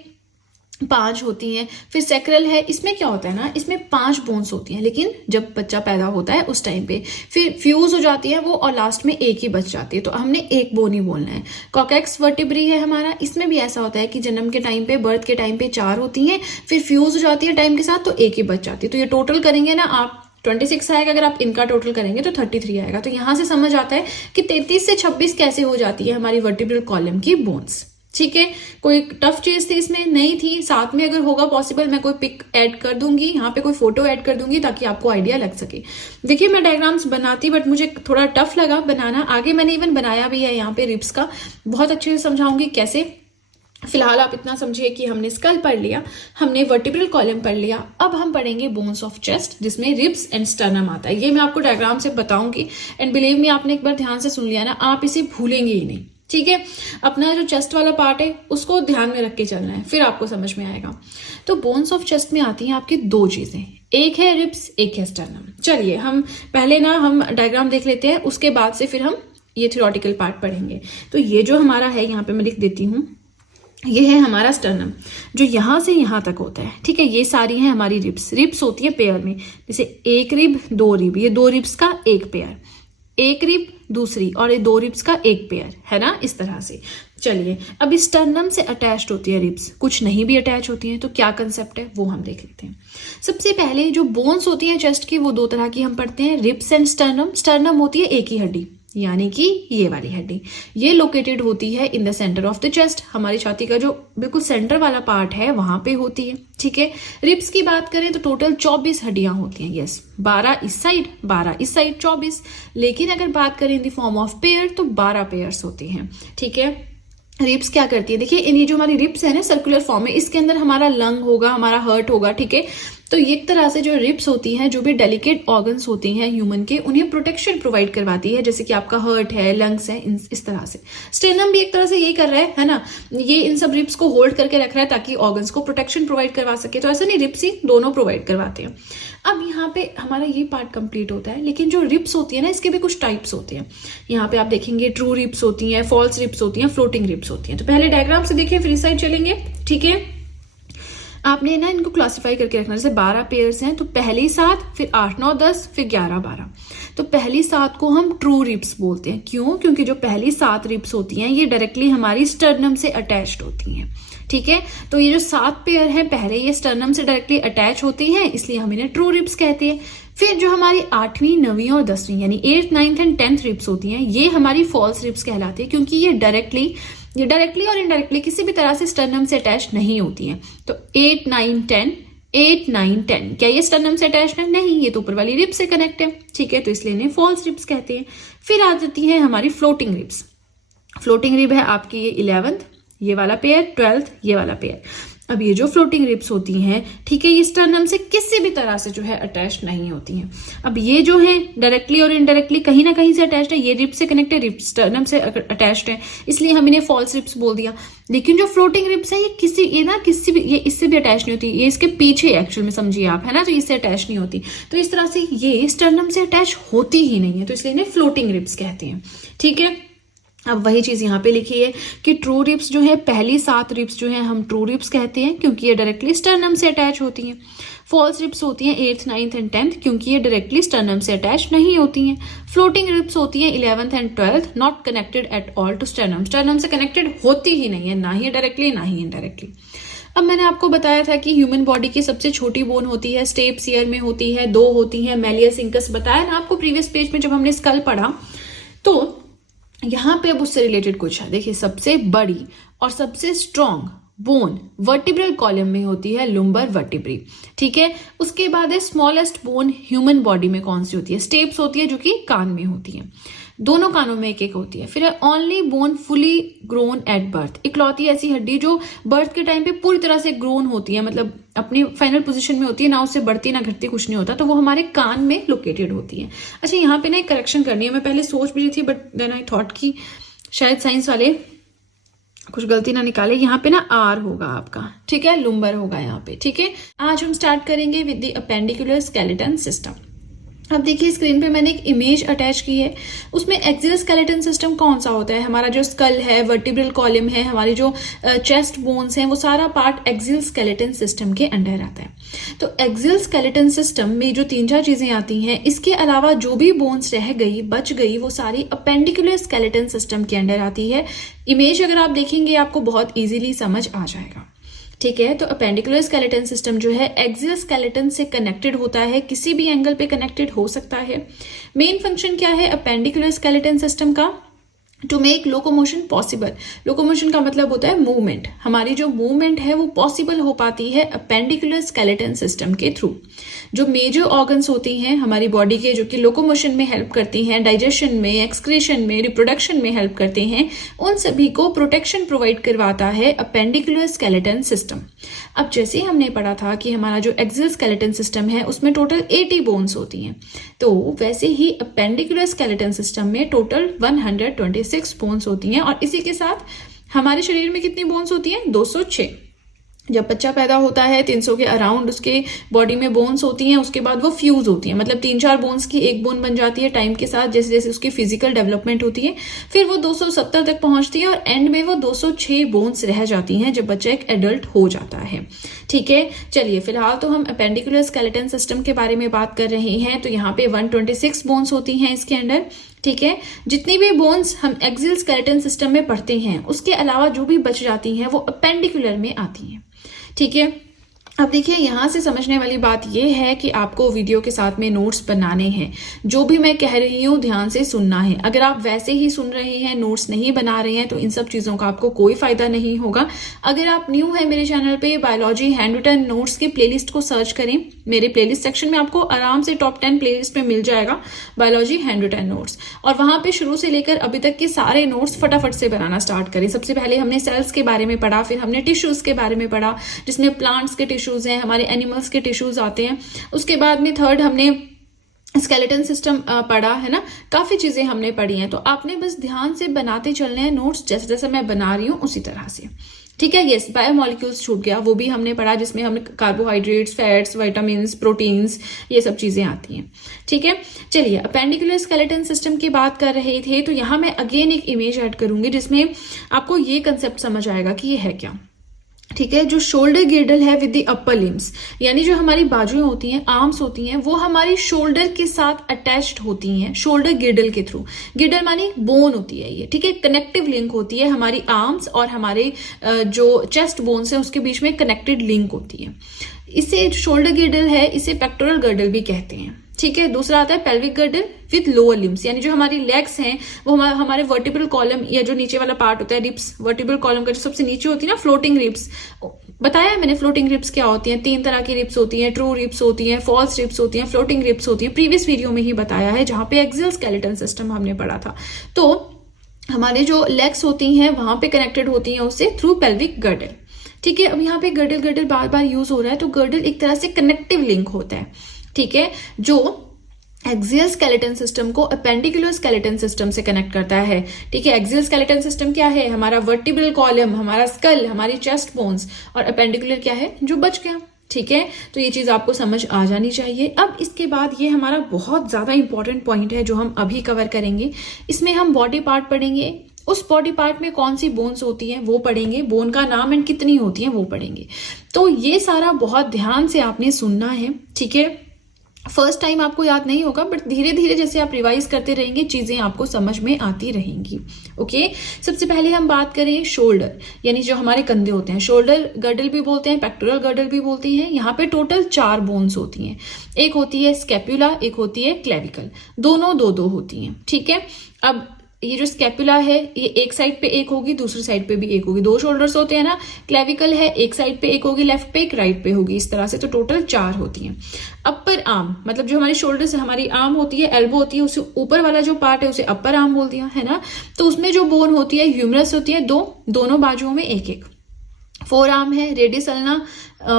5 होती हैं, फिर सैक्रल है, इसमें क्या होता है ना, इसमें 5 बोन्स होती हैं, लेकिन जब बच्चा पैदा होता है उस टाइम पे फिर फ्यूज हो जाती है वो और लास्ट में एक ही बच जाती है, तो हमने एक बोन ही बोलना है। कॉकेक्स वर्टिब्री है हमारा, इसमें भी ऐसा होता है कि जन्म के टाइम पे, बर्थ के टाइम पे 4 होती हैं, फिर फ्यूज हो जाती है टाइम के साथ तो एक ही बच जाती है। तो ये टोटल करेंगे ना आप 26 आएगा, अगर आप इनका टोटल करेंगे तो 33 आएगा। तो यहां से समझ आता है कि 33 से 26 कैसे हो जाती है हमारी वर्टिब्रल कॉलम की बोन्स। ठीक है। कोई टफ चीज थी इसमें? नहीं थी। साथ में अगर होगा पॉसिबल मैं कोई पिक ऐड कर दूंगी, यहाँ पे कोई फोटो ऐड कर दूंगी ताकि आपको आइडिया लग सके। देखिए मैं डायग्राम्स बनाती बट मुझे थोड़ा टफ लगा बनाना। आगे मैंने इवन बनाया भी है यहाँ पे रिब्स का, बहुत अच्छे से समझाऊंगी कैसे। फिलहाल आप इतना समझिए कि हमने स्कल पढ़ लिया, हमने वर्टिब्रल कॉलम पढ़ लिया, अब हम पढ़ेंगे बोन्स ऑफ चेस्ट जिसमें रिब्स एंड स्टर्नम आता है। ये मैं आपको डायग्राम से बताऊंगी एंड बिलीव मी, आपने एक बार ध्यान से सुन लिया ना, आप इसे भूलेंगे ही नहीं। ठीक है। अपना जो चेस्ट वाला पार्ट है उसको ध्यान में रख के चलना है, फिर आपको समझ में आएगा। तो बोन्स ऑफ चेस्ट में आती हैं आपकी 2 चीजें, एक है रिब्स, एक है स्टर्नम। चलिए हम पहले ना हम डायग्राम देख लेते हैं, उसके बाद से फिर हम ये थ्योरेटिकल पार्ट पढ़ेंगे। तो ये जो हमारा है यहाँ पे मैं लिख देती हूँ, ये है हमारा स्टर्नम जो यहां से यहां तक होता है। ठीक है। ये सारी हैं हमारी रिब्स। रिब्स होती है पेयर में, जैसे एक रिब 2 रिब, ये 2 रिब्स का एक पेयर, एक रिब दूसरी, और ये 2 रिब्स का एक पेयर, है ना, इस तरह से। चलिए अब इस स्टर्नम से अटैच्ड होती है रिब्स, कुछ नहीं भी अटैच होती हैं, तो क्या कंसेप्ट है वो हम देख लेते हैं। सबसे पहले जो बोन्स होती हैं चेस्ट की वो 2 तरह की हम पढ़ते हैं, रिब्स एंड स्टर्नम। स्टर्नम होती है एक ही हड्डी, यानी कि ये वाली हड्डी, ये लोकेटेड होती है in the centre of the chest, हमारी छाती का जो बिल्कुल सेंटर वाला पार्ट है वहां पे होती है। ठीक है। रिब्स की बात करें तो टोटल 24 हड्डियां होती हैं। यस, 12 इस साइड 12 इस साइड 24, लेकिन अगर बात करें in the form of pair तो 12 पेयर्स होती हैं। ठीक है। रिब्स क्या करती है, देखिए ये जो हमारी रिब्स है ना सर्कुलर फॉर्म में, इसके अंदर हमारा लंग होगा, हमारा हार्ट होगा। ठीक है। तो एक तरह से जो रिब्स होती हैं, जो भी डेलिकेट ऑर्गन्स होती हैं ह्यूमन के, उन्हें प्रोटेक्शन प्रोवाइड करवाती है, जैसे कि आपका हार्ट है, लंग्स है, इस तरह से। स्टेनम भी एक तरह से यही कर रहा है ना, ये इन सब रिब्स को होल्ड करके रख रहा है ताकि ऑर्गन्स को प्रोटेक्शन प्रोवाइड करवा सके। तो ऐसा नहीं, रिब्स ही दोनों प्रोवाइड करवाते हैं। अब यहाँ पे हमारा ये पार्ट कंप्लीट होता है, लेकिन जो रिब्स होती है ना इसके भी कुछ टाइप्स होते हैं। यहाँ पे आप देखेंगे ट्रू रिब्स होती हैं, फॉल्स रिब्स होती हैं, फ्लोटिंग रिब्स होती हैं। तो पहले डायग्राम से देखिए फिर इस साइड चलेंगे। ठीक है। आपने ना इनको क्लासिफाई करके रखना, जैसे 12 पेयर्स हैं तो पहली 7, फिर 8 9 10, फिर 11 12। तो पहली 7 को हम ट्रू रिब्स बोलते हैं। क्यों? क्योंकि जो पहली 7 रिब्स होती हैं ये डायरेक्टली हमारी स्टर्नम से अटैच्ड होती हैं। ठीक है। तो ये जो 7 पेयर है पहले ये स्टर्नम से डायरेक्टली अटैच होती हैं, इसलिए हम इन्हें ट्रू रिब्स कहते हैं। फिर जो हमारी 8वीं 9वीं और 10वीं यानी 8th 9th and 10th ribs होती हैं, ये हमारी फॉल्स रिब्स कहलाती है, क्योंकि ये डायरेक्टली और इनडायरेक्टली किसी भी तरह से स्टर्नम से अटैच नहीं होती हैं। तो 8 9 10, 8 9 10 क्या ये स्टर्नम से अटैच है? नहीं, ये तो ऊपर वाली रिब से कनेक्ट है। ठीक है। तो इसलिए इन्हें फॉल्स रिब्स कहते हैं। फिर आ जाती है हमारी फ्लोटिंग रिब्स। फ्लोटिंग रिब है आपकी ये 11th ये वाला पेयर, 12th ये वाला पेयर। अब ये जो फ्लोटिंग रिब्स होती हैं, ठीक है, ये स्टर्नम से किसी भी तरह से जो है अटैच नहीं होती हैं। अब ये जो है डायरेक्टली और इनडायरेक्टली कहीं ना कहीं से अटैच्ड है, ये रिब से कनेक्ट है, रिब स्टर्नम से अटैच्ड है, इसलिए हम इन्हें फॉल्स रिब्स बोल दिया। लेकिन जो फ्लोटिंग रिब्स है ये किसी भी ये इससे भी अटैच नहीं होती, ये इसके पीछे एक्चुअल में समझिए आप, है ना, तो इससे अटैच नहीं होती। तो इस तरह से ये स्टर्नम से अटैच होती ही नहीं है, तो इसलिए इन्हें फ्लोटिंग रिब्स कहते हैं। ठीक है, अब वही चीज यहाँ पे लिखी है कि ट्रू रिब्स जो है, पहली 7 रिब्स जो है हम ट्रू रिब्स कहते हैं क्योंकि ये डायरेक्टली स्टर्नम से अटैच होती हैं। फॉल्स रिब्स होती हैं 8th, 9th एंड 10th क्योंकि ये डायरेक्टली स्टर्नम से अटैच नहीं होती हैं। फ्लोटिंग रिब्स होती हैं 11th and 12th, not connected at all to sternum, sternum से कनेक्टेड होती ही नहीं है, ना ही डायरेक्टली ना ही इनडायरेक्टली। अब मैंने आपको बताया था कि ह्यूमन बॉडी की सबसे छोटी बोन होती है, स्टेप्स ईयर में होती है, 2 होती है, मैलियस इंकस बताया ना आपको प्रीवियस पेज में जब हमने स्कल पढ़ा। तो यहाँ पे अब उससे रिलेटेड कुछ है, देखिए सबसे बड़ी और सबसे स्ट्रॉन्ग बोन वर्टिब्रल कॉलम में होती है लुम्बर वर्टिब्री। ठीक है, उसके बाद है स्मॉलेस्ट बोन ह्यूमन बॉडी में कौन सी होती है, स्टेप्स होती है जो कि कान में होती है, दोनों कानों में एक एक होती है। फिर है only bone fully grown at birth, इकलौती ऐसी हड्डी जो बर्थ के टाइम पे पूरी तरह से ग्रोन होती है, मतलब अपनी फाइनल पोजीशन में होती है, ना उससे बढ़ती ना घटती, कुछ नहीं होता, तो वो हमारे कान में लोकेटेड होती है। अच्छा, यहाँ पे ना एक करेक्शन करनी है, मैं पहले सोच भी रही थी बट देन आई थॉट कि शायद साइंस वाले कुछ गलती ना निकाले, यहाँ पे ना आर होगा आपका, ठीक है, लुम्बर होगा यहाँ पे। ठीक है, आज हम स्टार्ट करेंगे with the appendicular skeleton system. अब देखिए स्क्रीन पे मैंने एक इमेज अटैच की है, उसमें एक्सियल स्केलेटन सिस्टम कौन सा होता है, हमारा जो स्कल है, वर्टिब्रल कॉलम है, हमारी जो चेस्ट बोन्स हैं, वो सारा पार्ट एक्सियल स्केलेटन सिस्टम के अंडर आता है। तो एक्सियल स्केलेटन सिस्टम में जो 3-4 चीजें आती हैं, इसके अलावा जो भी बोन्स रह गई बच गई वो सारी अपेंडिकुलर स्केलेटन सिस्टम के अंडर आती है। इमेज अगर आप देखेंगे आपको बहुत ईजिली समझ आ जाएगा। ठीक है, तो अपेंडिकुलर स्केलेटन सिस्टम जो है एक्सियल स्केलेटन से कनेक्टेड होता है, किसी भी एंगल पे कनेक्टेड हो सकता है। मेन फंक्शन क्या है अपेंडिकुलर स्केलेटन सिस्टम का, to make locomotion possible. Locomotion का मतलब होता है मूवमेंट, हमारी जो मूवमेंट है वो पॉसिबल हो पाती है अपेंडिकुलर स्केलेटन सिस्टम के थ्रू। जो मेजर ऑर्गन्स होती हैं हमारी बॉडी के, जो कि लोकोमोशन में हेल्प करती हैं, डाइजेशन में, एक्सक्रीशन में, रिप्रोडक्शन में हेल्प करते हैं, उन सभी को प्रोटेक्शन प्रोवाइड करवाता है अपेंडिकुलर स्केलेटन सिस्टम। अब जैसे हमने पढ़ा था कि हमारा जो एक्सियल स्केलेटन सिस्टम है उसमें टोटल 80 बोन्स होती हैं, तो वैसे ही अपेंडिकुलर स्केलेटन सिस्टम में टोटल 126 बोन्स होती हैं। और इसी के साथ हमारे शरीर में कितनी बोन्स होती हैं, 206। जब बच्चा पैदा होता है 300 के अराउंड उसके बॉडी में बोन्स होती हैं, उसके बाद वो फ्यूज होती हैं, मतलब 3-4 बोन्स की एक बोन बन जाती है टाइम के साथ, जैसे जैसे उसकी फिजिकल डेवलपमेंट होती है, फिर वो 270 तक पहुंचती है और एंड में वो 206 बोन्स रह जाती हैं जब बच्चा एक एडल्ट हो जाता है। ठीक है, चलिए फिलहाल तो हम अपेंडिकुलर स्केलेटन सिस्टम के बारे में बात कर रहे हैं। तो यहाँ पे 126 बोन्स होती हैं इसके अंडर। ठीक है, जितनी भी बोन्स हम एक्सियल स्केलेटन सिस्टम में पढ़ते हैं उसके अलावा जो भी बच जाती हैं वो अपेंडिकुलर में आती हैं। ठीक है, अब देखिए यहाँ से समझने वाली बात यह है कि आपको वीडियो के साथ में नोट्स बनाने हैं। जो भी मैं कह रही हूँ ध्यान से सुनना है। अगर आप वैसे ही सुन रहे हैं, नोट्स नहीं बना रहे हैं, तो इन सब चीज़ों का आपको कोई फायदा नहीं होगा। अगर आप न्यू है मेरे चैनल पे, बायोलॉजी हैंड रिटन नोट्स के प्लेलिस्ट को सर्च करें, मेरे प्लेलिस्ट सेक्शन में आपको आराम से टॉप 10 प्लेलिस्ट में मिल जाएगा बायोलॉजी हैंड रिटन नोट्स, और वहां पे शुरू से लेकर अभी तक के सारे नोट्स फटाफट से बनाना स्टार्ट करें। सबसे पहले हमने सेल्स के बारे में पढ़ा, फिर हमने टिश्यूज के बारे में पढ़ा जिसमें प्लांट्स के टिश्यूज हैं, हमारे एनिमल्स के टिश्यूज आते हैं। उसके बाद में थर्ड हमने स्केलेटन सिस्टम पढ़ा, है ना, काफी चीजें हमने पढ़ी हैं। तो आपने बस ध्यान से बनाते चलने हैं नोट्स, जैसे जैसे मैं बना रही हूँ उसी तरह से। ठीक है, यस, बायोमोलिक्यूल्स छूट गया, वो भी हमने पढ़ा जिसमें हमने कार्बोहाइड्रेट्स, फैट्स, विटामिन्स, प्रोटीन्स, ये सब चीजें आती हैं। ठीक है, चलिए अपेंडिकुलर स्केलेटन सिस्टम की बात कर रहे थे, तो यहाँ मैं अगेन एक इमेज ऐड करूंगी जिसमें आपको ये कंसेप्ट समझ आएगा कि ये है क्या। ठीक है, जो शोल्डर गिर्डल है विद द अपर लिम्स, यानी जो हमारी बाजुएं होती हैं, आर्म्स होती हैं, वो हमारी शोल्डर के साथ अटैच्ड होती हैं शोल्डर गिर्डल के थ्रू। गिर्डल मानी बोन होती है ये, ठीक है, कनेक्टिव लिंक होती है हमारी आर्म्स और हमारे जो चेस्ट बोन्स है उसके बीच में कनेक्टेड लिंक होती है। इसे शोल्डर गिर्डल है, इसे पेक्टोरल गर्डल भी कहते हैं। ठीक है, दूसरा आता है pelvic girdle with lower limbs, यानी जो हमारी लेग्स हैं वो हमारे वर्टिब्रल कॉलम या जो नीचे वाला पार्ट होता है रिब्स, वर्टिब्रल कॉलम का जो सबसे नीचे होती है ना फ्लोटिंग रिब्स, बताया है मैंने फ्लोटिंग रिब्स क्या होती हैं। 3 तरह की रिब्स होती हैं, ट्रू रिब्स होती हैं, फॉल्स रिब्स होती हैं, फ्लोटिंग रिब्स होती हैं। प्रीवियस वीडियो में ही बताया है जहां पे एक्सियल स्केलेटन सिस्टम हमने पढ़ा था। तो हमारे जो लेग्स होती हैं वहां पे कनेक्टेड होती हैं उससे थ्रू पेल्विक गर्डल। ठीक है। अब यहाँ पे गर्डल गर्डल बार बार यूज हो रहा है, तो गर्डल एक तरह से कनेक्टिव लिंक होता है, ठीक है, जो एक्सियल स्केलेटन सिस्टम को अपेंडिकुलर स्केलेटन सिस्टम से कनेक्ट करता है, ठीक है। एक्सियल स्केलेटन सिस्टम क्या है? हमारा वर्टिब्रल कॉलम, हमारा स्कल, हमारी चेस्ट बोन्स, और अपेंडिकुलर क्या है? जो बच गया, ठीक है। तो ये चीज आपको समझ आ जानी चाहिए। अब इसके बाद ये हमारा बहुत ज्यादा इंपॉर्टेंट पॉइंट है जो हम अभी कवर करेंगे। इसमें हम बॉडी पार्ट पढ़ेंगे, उस बॉडी पार्ट में कौन सी बोन्स होती हैं वो पढ़ेंगे, बोन का नाम एंड कितनी होती हैं वो पढ़ेंगे। तो ये सारा बहुत ध्यान से आपने सुनना है, ठीक है। फर्स्ट टाइम आपको याद नहीं होगा, बट धीरे धीरे जैसे आप रिवाइज करते रहेंगे चीजें आपको समझ में आती रहेंगी, ओके। सबसे पहले हम बात करें शोल्डर, यानी जो हमारे कंधे होते हैं, शोल्डर गर्डल भी बोलते हैं, पेक्टोरल गर्डल भी बोलते हैं। यहाँ पे टोटल 4 बोन्स होती हैं। एक होती है स्कैपुला, एक होती है क्लेविकल, दोनों दो दो होती हैं, ठीक है। अब ये जो स्कैपुला है ये एक साइड पे एक होगी, दूसरी साइड पे भी एक होगी, 2 शोल्डर्स होते हैं ना। क्लेविकल है एक साइड पे एक होगी, लेफ्ट पे एक, राइट पे होगी, इस तरह से, तो टोटल 4 होती हैं। अपर आर्म, मतलब जो हमारे शोल्डर से हमारी आर्म होती है, एल्बो होती है, उसे ऊपर वाला जो पार्ट है उसे अपर आर्म बोल दिया है ना। तो उसमें जो बोन होती है ह्यूमरस होती है, दोनों बाजुओं में एक एक। फोर आर्म है, रेडियस अल्ना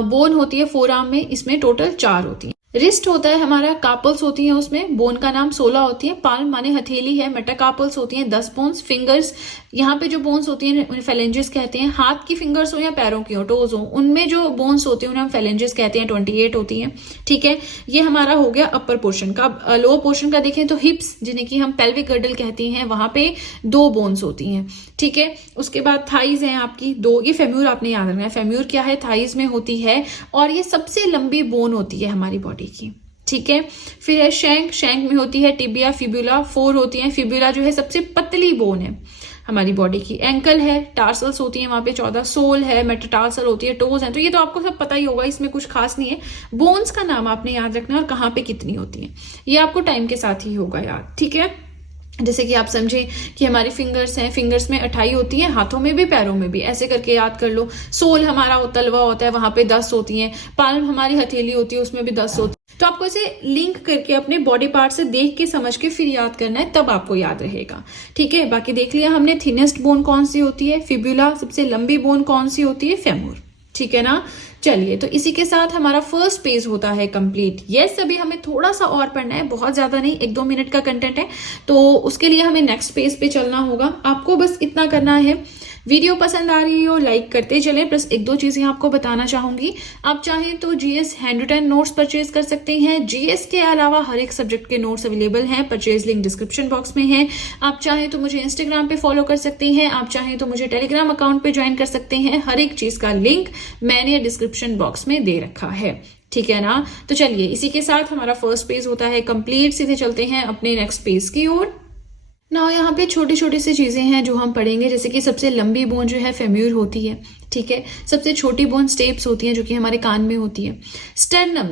बोन होती है फोर आर्म में, इसमें टोटल 4 होती है। रिस्ट होता है हमारा, कार्पल्स होती हैं उसमें, बोन का नाम 16 होती है। पाल्म माने हथेली है, मेटाकार्पल्स होती हैं 10 बोन्स। फिंगर्स, यहाँ पे जो बोन्स होती हैं उन्हें फेलेंजेस कहते हैं। हाथ की फिंगर्स हो या पैरों की हो, टोज हो, उनमें जो बोन्स होती हैं उन्हें हम फेलेंजेस कहते हैं, 28 होती हैं, ठीक है। ये हमारा हो गया अपर पोर्शन का। लोअर पोर्शन का देखें तो हिप्स, जिन्हें कि हम पेल्विक गर्डल कहते हैं, वहां पे 2 बोन्स होती हैं, ठीक है। उसके बाद थाइज हैं आपकी 2, ये फेम्यूर आपने याद रखना है, फेम्यूर क्या है? थाइज में होती है, और ये सबसे लंबी बोन होती है हमारी बॉडी की, ठीक है। फिर है शैंक, शैंक में होती है टिबिया, फिब्यूला, 4 होती है। फिब्यूला जो है सबसे पतली बोन है हमारी बॉडी की। एंकल है, टार्सल्स होती हैं वहां पे 14। सोल है, मेटाटार्सल होती है, टोज है। तो ये तो आपको सब पता ही होगा, इसमें कुछ खास नहीं है। बोन्स का नाम आपने याद रखना है और कहाँ पे कितनी होती है, ये आपको टाइम के साथ ही होगा याद, ठीक है। जैसे कि आप समझे कि हमारी फिंगर्स हैं, फिंगर्स में 28 होती हैं, हाथों में भी पैरों में भी, ऐसे करके याद कर लो। सोल हमारा तलवा होता है, वहां पे 10 होती हैं। पाल्म हमारी हथेली होती है, उसमें भी 10 होती है। तो आपको इसे लिंक करके अपने बॉडी पार्ट से देख के समझ के फिर याद करना है, तब आपको याद रहेगा, ठीक है। बाकी देख लिया हमने, थिनेस्ट बोन कौन सी होती है? फिब्यूला। सबसे लंबी बोन कौन सी होती है? फेमूर, ठीक है ना। चलिए, तो इसी के साथ हमारा फर्स्ट पेज होता है कंप्लीट। यस, अभी हमें थोड़ा सा और पढ़ना है, बहुत ज्यादा नहीं, 1-2 मिनट का कंटेंट है, तो उसके लिए हमें नेक्स्ट पेज पे चलना होगा। आपको बस इतना करना है, वीडियो पसंद आ रही हो लाइक करते चलें। प्लस 1-2 चीजें आपको बताना चाहूंगी, आप चाहें तो GS hand written notes purchase कर सकते हैं। जीएस के अलावा हर एक सब्जेक्ट के नोट्स अवेलेबल हैं, परचेज लिंक डिस्क्रिप्शन बॉक्स में है। आप चाहें तो मुझे इंस्टाग्राम पे फॉलो कर सकते हैं, आप चाहें तो मुझे टेलीग्राम अकाउंट पे ज्वाइन कर सकते हैं। हर एक चीज का लिंक मैंने डिस्क्रिप्शन बॉक्स में दे रखा है, ठीक है ना। तो चलिए, इसी के साथ हमारा फर्स्ट पेज होता है कंप्लीट। सीधे चलते हैं अपने नेक्स्ट पेज की ओर। ना यहाँ पे छोटी छोटी सी चीजें हैं जो हम पढ़ेंगे, जैसे कि सबसे लंबी बोन जो है फेम्यूर होती है, ठीक है। सबसे छोटी बोन स्टेप्स होती हैं जो कि हमारे कान में होती है। स्टेर्नम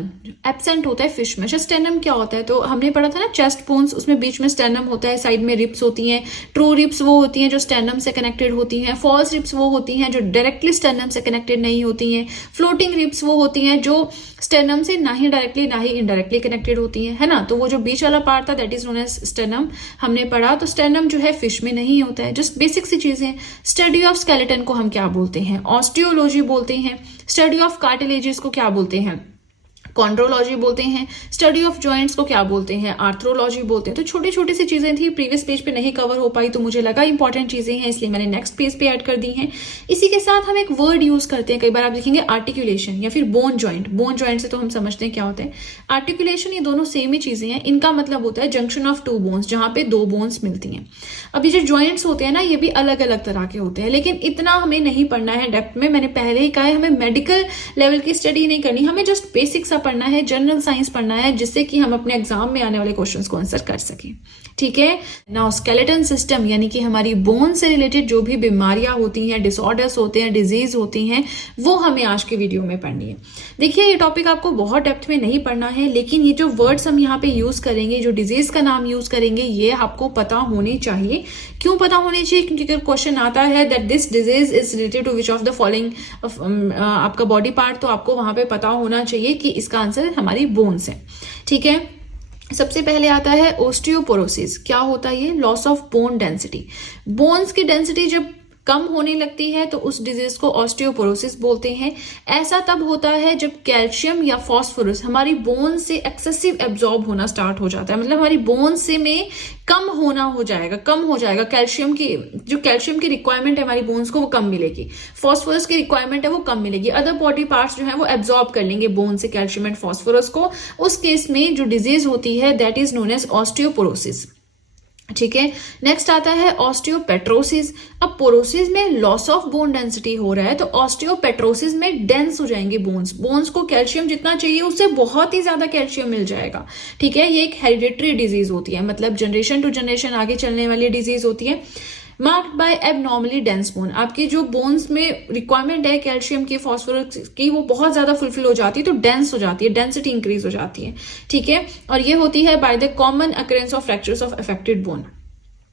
एब्सेंट होता है फिश में। अच्छा, स्टेर्नम क्या होता है? तो हमने पढ़ा था ना चेस्ट बोन्स, उसमें बीच में स्टेर्नम होता है, साइड में रिप्स होती हैं। ट्रू रिप्स वो होती हैं जो स्टेर्नम से कनेक्टेड होती हैं। फॉल्स रिप्स वो होती हैं जो डायरेक्टली स्टेर्नम से कनेक्टेड नहीं होती हैं। फ्लोटिंग रिप्स वो होती हैं जो स्टेर्नम से ना ही डायरेक्टली ना ही इनडायरेक्टली कनेक्टेड होती है ना। तो वो जो बीच वाला पार्ट था दैट इज नोन एज स्टेर्नम हमने पढ़ा। तो स्टेर्नम जो है फिश में नहीं होता है। जस्ट बेसिक सी चीजें। स्टडी ऑफ स्केलेटन को हम क्या बोलते हैं? ऑस्टियोलॉजी बोलते हैं। स्टडी ऑफ कार्टिलेजेस को क्या बोलते हैं? कॉन्ड्रोलॉजी बोलते हैं। स्टडी ऑफ जॉइंट्स को क्या बोलते हैं? आर्थ्रोलॉजी बोलते हैं। तो छोटी छोटी सी चीजें थी, प्रीवियस पेज पे नहीं कवर हो पाई, तो मुझे लगा इंपॉर्टेंट चीजें हैं इसलिए मैंने नेक्स्ट पेज पे ऐड कर दी हैं। इसी के साथ हम एक वर्ड यूज करते हैं, कई बार आप देखेंगे आर्टिकुलेशन या फिर बोन जॉइंट। बोन जॉइंट से तो हम समझते हैं क्या होता है। आर्टिकुलेशन, ये दोनों सेम ही चीजें हैं। इनका मतलब होता है जंक्शन ऑफ 2 बोन्स, जहां पे 2 बोन्स मिलती हैं। अब ये जो जॉइंट्स होते हैं ना, ये भी अलग अलग तरह के होते हैं, लेकिन इतना हमें नहीं पढ़ना है डेप्थ में। मैंने पहले ही कहा है, हमें मेडिकल लेवल की स्टडी नहीं करनी, हमें जस्ट बेसिक सा पढ़ना है, जनरल साइंस पढ़ना है, जिससे कि हम अपने एग्जाम में आने वाले क्वेश्चंस को आंसर कर सकें, ठीक है। नाउ स्केलेटन सिस्टम यानी कि हमारी बोन से रिलेटेड जो भी बीमारियां होती हैं, डिसऑर्डर्स होते हैं, डिजीज होती हैं, वो हमें आज के वीडियो में पढ़नी है। देखिए, ये टॉपिक आपको बहुत डेप्थ में नहीं पढ़ना है, लेकिन ये जो वर्ड्स हम यहाँ पे यूज करेंगे, जो डिजीज का नाम यूज करेंगे, ये आपको पता होनी चाहिए। क्यों पता होनी चाहिए? क्योंकि अगर क्वेश्चन आता है that this disease is related to which of the following आपका बॉडी पार्ट, तो आपको वहां पे पता होना चाहिए कि इसका आंसर हमारी बोन्स है, ठीक है। सबसे पहले आता है ओस्टियोपोरोसिस। क्या होता है ये? Loss of bone density. Bones की डेंसिटी जब कम होने लगती है तो उस डिजीज को ऑस्टियोपोरोसिस बोलते हैं। ऐसा तब होता है जब कैल्शियम या फास्फोरस हमारी बोन से एक्सेसिव एब्जॉर्ब होना स्टार्ट हो जाता है, मतलब हमारी बोन से में कम हो जाएगा कैल्शियम की रिक्वायरमेंट है हमारी बोन्स को वो कम मिलेगी, फास्फोरस की रिक्वायरमेंट है वो कम मिलेगी, अदर बॉडी पार्ट्स जो है वो एब्जॉर्ब कर लेंगे बोन से कैल्शियम एंड फास्फोरस को। उस केस में जो डिजीज होती है that is known as osteoporosis. ठीक है, नेक्स्ट आता है ऑस्टियोपेट्रोसिस। अब पोरोसिस में लॉस ऑफ बोन डेंसिटी हो रहा है तो ऑस्टियोपेट्रोसिस में डेंस हो जाएंगे बोन्स को कैल्शियम जितना चाहिए उससे बहुत ही ज्यादा कैल्शियम मिल जाएगा। ठीक है, ये एक हेरिडिटरी डिजीज होती है, मतलब जनरेशन टू जनरेशन आगे चलने वाली डिजीज होती है। Marked by abnormally dense bone, आपकी जो बोन्स में रिक्वायरमेंट है कैल्शियम की फास्फोरस की वो बहुत ज्यादा फुलफिल हो जाती है तो डेंस हो जाती है, डेंसिटी इंक्रीज हो जाती है। ठीक है, और ये होती है by the common occurrence of fractures of affected bone.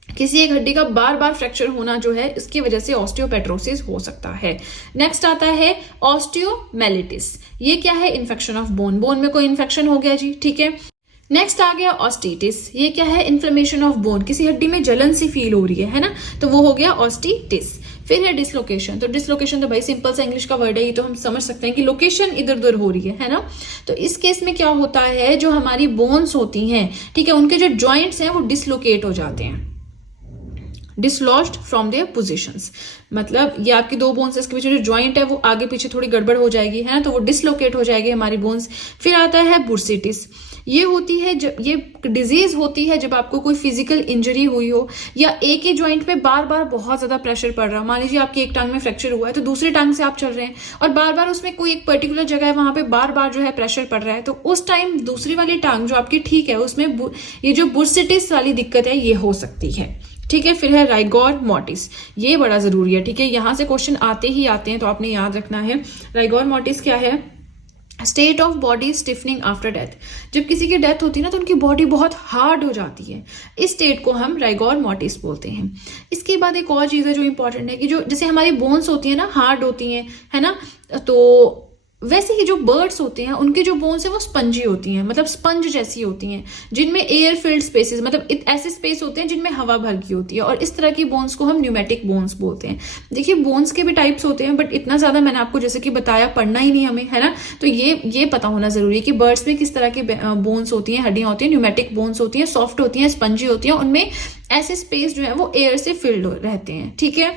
किसी एक हड्डी का बार बार फ्रैक्चर होना जो है इसकी वजह से ऑस्टियोपेट्रोसिस हो सकता है। नेक्स्ट आता है ऑस्टियोमेलिटिस। ये क्या है? इन्फेक्शन ऑफ बोन में कोई इन्फेक्शन हो गया जी। ठीक है, नेक्स्ट आ गया ऑस्टिटिस। ये क्या है? इन्फ्लेमेशन ऑफ बोन, किसी हड्डी में जलन सी फील हो रही है ना, तो वो हो गया ऑस्टिटिस। फिर है डिसलोकेशन। तो डिसलोकेशन तो भाई सिंपल सा इंग्लिश का वर्ड है, ये तो हम समझ सकते हैं कि लोकेशन इधर उधर हो रही है ना। तो इस केस में क्या होता है, जो हमारी बोन्स होती हैं, ठीक है, उनके जो जॉइंट्स हैं वो डिसलोकेट हो जाते हैं, डिसलॉज्ड फ्रॉम देयर पोजिशंस। मतलब ये आपकी दो बोन्स, इसके पीछे जो ज्वाइंट है वो आगे पीछे थोड़ी गड़बड़ हो जाएगी, है ना, तो वो डिसलोकेट हो जाएगी हमारी बोन्स। फिर आता है बुर्सिटिस। ये होती है जब ये डिजीज होती है जब आपको कोई फिजिकल इंजरी हुई हो या एक ही ज्वाइंट पे बार बार बहुत ज्यादा प्रेशर पड़ रहा है। मान लीजिए आपकी एक टांग में फ्रैक्चर हुआ है तो दूसरी टांग से आप चल रहे हैं और बार बार उसमें कोई एक पर्टिकुलर जगह है वहां पे बार बार जो है प्रेशर पड़ रहा है, तो उस टाइम दूसरी वाली टांग जो आपकी ठीक है उसमें ये जो बुर्सिटिस वाली दिक्कत है ये हो सकती है। ठीक है, फिर है राइगोर मोर्टिस। ये बड़ा जरूरी है। ठीक है, यहां से क्वेश्चन आते ही आते हैं तो आपने याद रखना है। राइगोर मोर्टिस क्या है? State of body stiffening after death. जब किसी की डेथ होती है ना तो उनकी बॉडी बहुत हार्ड हो जाती है, इस स्टेट को हम राइगोर मोर्टिस बोलते हैं। इसके बाद एक और चीज है जो इंपॉर्टेंट है कि जो जैसे हमारी बोन्स होती है ना हार्ड होती हैं, है ना, तो वैसे ही जो बर्ड्स होते हैं उनकी जो बोन्स है वो स्पंजी होती हैं, मतलब स्पंज जैसी होती हैं, जिनमें एयर फिल्ड स्पेसेस, मतलब ऐसे स्पेस होते हैं जिनमें हवा भर की होती है, और इस तरह की बोन्स को हम न्यूमेटिक बोन्स बोलते हैं। देखिए बोन्स के भी टाइप्स होते हैं बट इतना ज्यादा मैंने आपको जैसे कि बताया पढ़ना ही नहीं हमें, है ना, तो ये पता होना जरूरी है कि बर्ड्स में किस तरह की बोन्स होती हैं, हड्डियां होती हैं, न्यूमेटिक बोन्स होती हैं, सॉफ्ट होती हैं, स्पंजी होती हैं, उनमें ऐसे स्पेस जो है वो एयर से फिल्ड रहते हैं। ठीक है,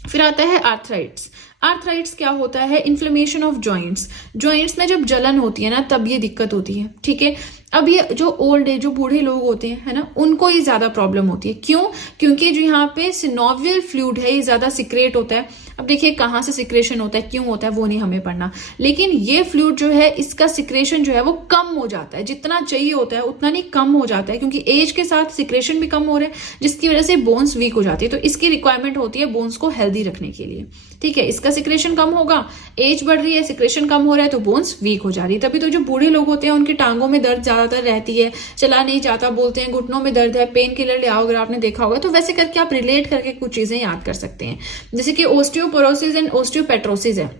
फिर आता है आर्थराइट्स। आर्थराइट्स क्या होता है? इन्फ्लेमेशन ऑफ जॉइंट्स में जब जलन होती है ना तब ये दिक्कत होती है। ठीक है, अब ये जो ओल्ड एज, जो बूढ़े लोग होते हैं, है ना, उनको ये ज्यादा प्रॉब्लम होती है। क्यों? क्योंकि जो यहाँ पे सिनोवियल फ्लूइड है ये ज्यादा सिक्रेट होता है। अब देखिए कहाँ से सिक्रेशन होता है, क्यों होता है, वो नहीं हमें पढ़ना, लेकिन ये फ्लूइड जो है इसका सिक्रेशन जो है वो कम हो जाता है, जितना चाहिए होता है उतना नहीं, कम हो जाता है, क्योंकि एज के साथ सिक्रेशन भी कम हो रहा है जिसकी वजह से बोन्स वीक हो जाती है। तो इसकी रिक्वायरमेंट होती है बोन्स को हेल्दी रखने के लिए। ठीक है, इसका सिक्रेशन कम होगा, एज बढ़ रही है, सिक्रेशन कम हो रहा है तो बोन्स वीक हो जा रही है। तभी तो जो बूढ़े लोग होते हैं उनकी टांगों में दर्द ज्यादातर रहती है, चला नहीं जाता, बोलते हैं घुटनों में दर्द है, पेन किलर ले आओ, अगर आपने देखा होगा तो वैसे करके आप रिलेट करके कुछ चीजें याद कर सकते हैं। जैसे कि ऑस्टियोपोरोसिस एंड ऑस्टियोपेट्रोसिस है,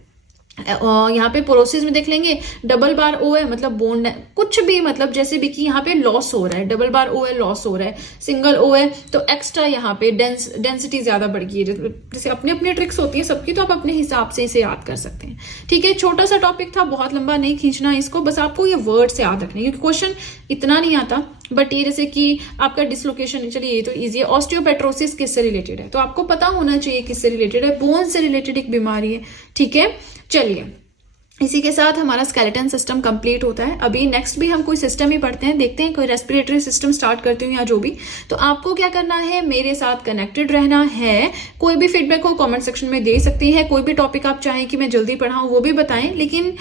यहाँ पे पोरोसिस में देख लेंगे डबल बार ओ है, मतलब बोन कुछ भी, मतलब जैसे भी कि यहाँ पे लॉस हो रहा है, डबल बार ओ है लॉस हो रहा है, सिंगल ओ है तो एक्स्ट्रा यहाँ पे डेंसिटी ज्यादा बढ़ गई है। जैसे अपनी अपनी ट्रिक्स होती है सबकी, तो आप अपने हिसाब से इसे याद कर सकते हैं। ठीक है, छोटा सा टॉपिक था, बहुत लंबा नहीं खींचना इसको, बस आपको ये वर्ड से याद रखना है क्योंकि क्वेश्चन इतना नहीं आता। बट ये जैसे कि आपका डिसलोकेशन, चलिए ये तो इजी है। ऑस्टियोपेट्रोसिस किससे रिलेटेड है तो आपको पता होना चाहिए किससे रिलेटेड है, बोन से रिलेटेड एक बीमारी है। ठीक है, चलिए इसी के साथ हमारा स्केलेटन सिस्टम कंप्लीट होता है। अभी नेक्स्ट भी हम कोई सिस्टम ही पढ़ते हैं, देखते हैं कोई रेस्पिरेटरी सिस्टम स्टार्ट करती हूँ या जो भी। तो आपको क्या करना है, मेरे साथ कनेक्टेड रहना है। कोई भी फीडबैक हो कमेंट सेक्शन में दे सकती हैं, कोई भी टॉपिक आप चाहें कि मैं जल्दी पढ़ाऊं वो भी बताएं, लेकिन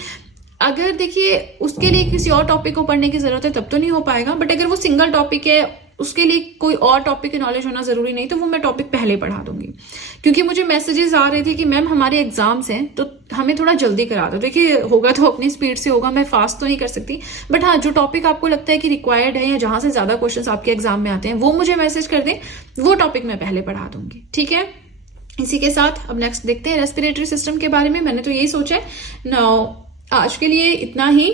अगर देखिए उसके लिए किसी और टॉपिक को पढ़ने की जरूरत है तब तो नहीं हो पाएगा। बट अगर वो सिंगल टॉपिक है, उसके लिए कोई और टॉपिक की नॉलेज होना जरूरी नहीं, तो वो मैं टॉपिक पहले पढ़ा दूंगी। क्योंकि मुझे मैसेजेस आ रहे थे कि मैम हमारे एग्जाम्स हैं तो हमें थोड़ा जल्दी करा दो। देखिए होगा तो अपनी स्पीड से होगा, मैं फास्ट तो नहीं कर सकती, बट हाँ जो टॉपिक आपको लगता है कि रिक्वायर्ड है या जहां से ज्यादा क्वेश्चंस आपके एग्जाम में आते हैं वो मुझे मैसेज कर दें, वो टॉपिक मैं पहले पढ़ा दूंगी। ठीक है, इसी के साथ अब नेक्स्ट देखते हैं रेस्पिरेटरी सिस्टम के बारे में। मैंने तो यही सोचा है। नाउ आज के लिए इतना ही।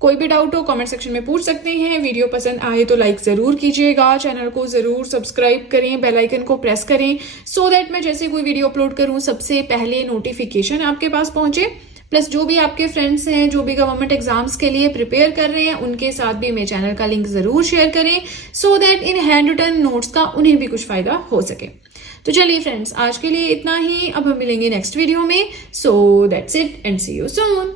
कोई भी डाउट हो कमेंट सेक्शन में पूछ सकते हैं। वीडियो पसंद आए तो लाइक ज़रूर कीजिएगा, चैनल को ज़रूर सब्सक्राइब करें, बेल आइकन को प्रेस करें सो दैट मैं जैसे कोई वीडियो अपलोड करूं सबसे पहले नोटिफिकेशन आपके पास पहुंचे। प्लस जो भी आपके फ्रेंड्स हैं जो भी गवर्नमेंट एग्जाम्स के लिए प्रिपेयर कर रहे हैं उनके साथ भी मेरे चैनल का लिंक ज़रूर शेयर करें so that in hand written notes का उन्हें भी कुछ फ़ायदा हो सके। तो चलिए फ्रेंड्स, आज के लिए इतना ही। अब हम मिलेंगे नेक्स्ट वीडियो में। So that's it and see you soon.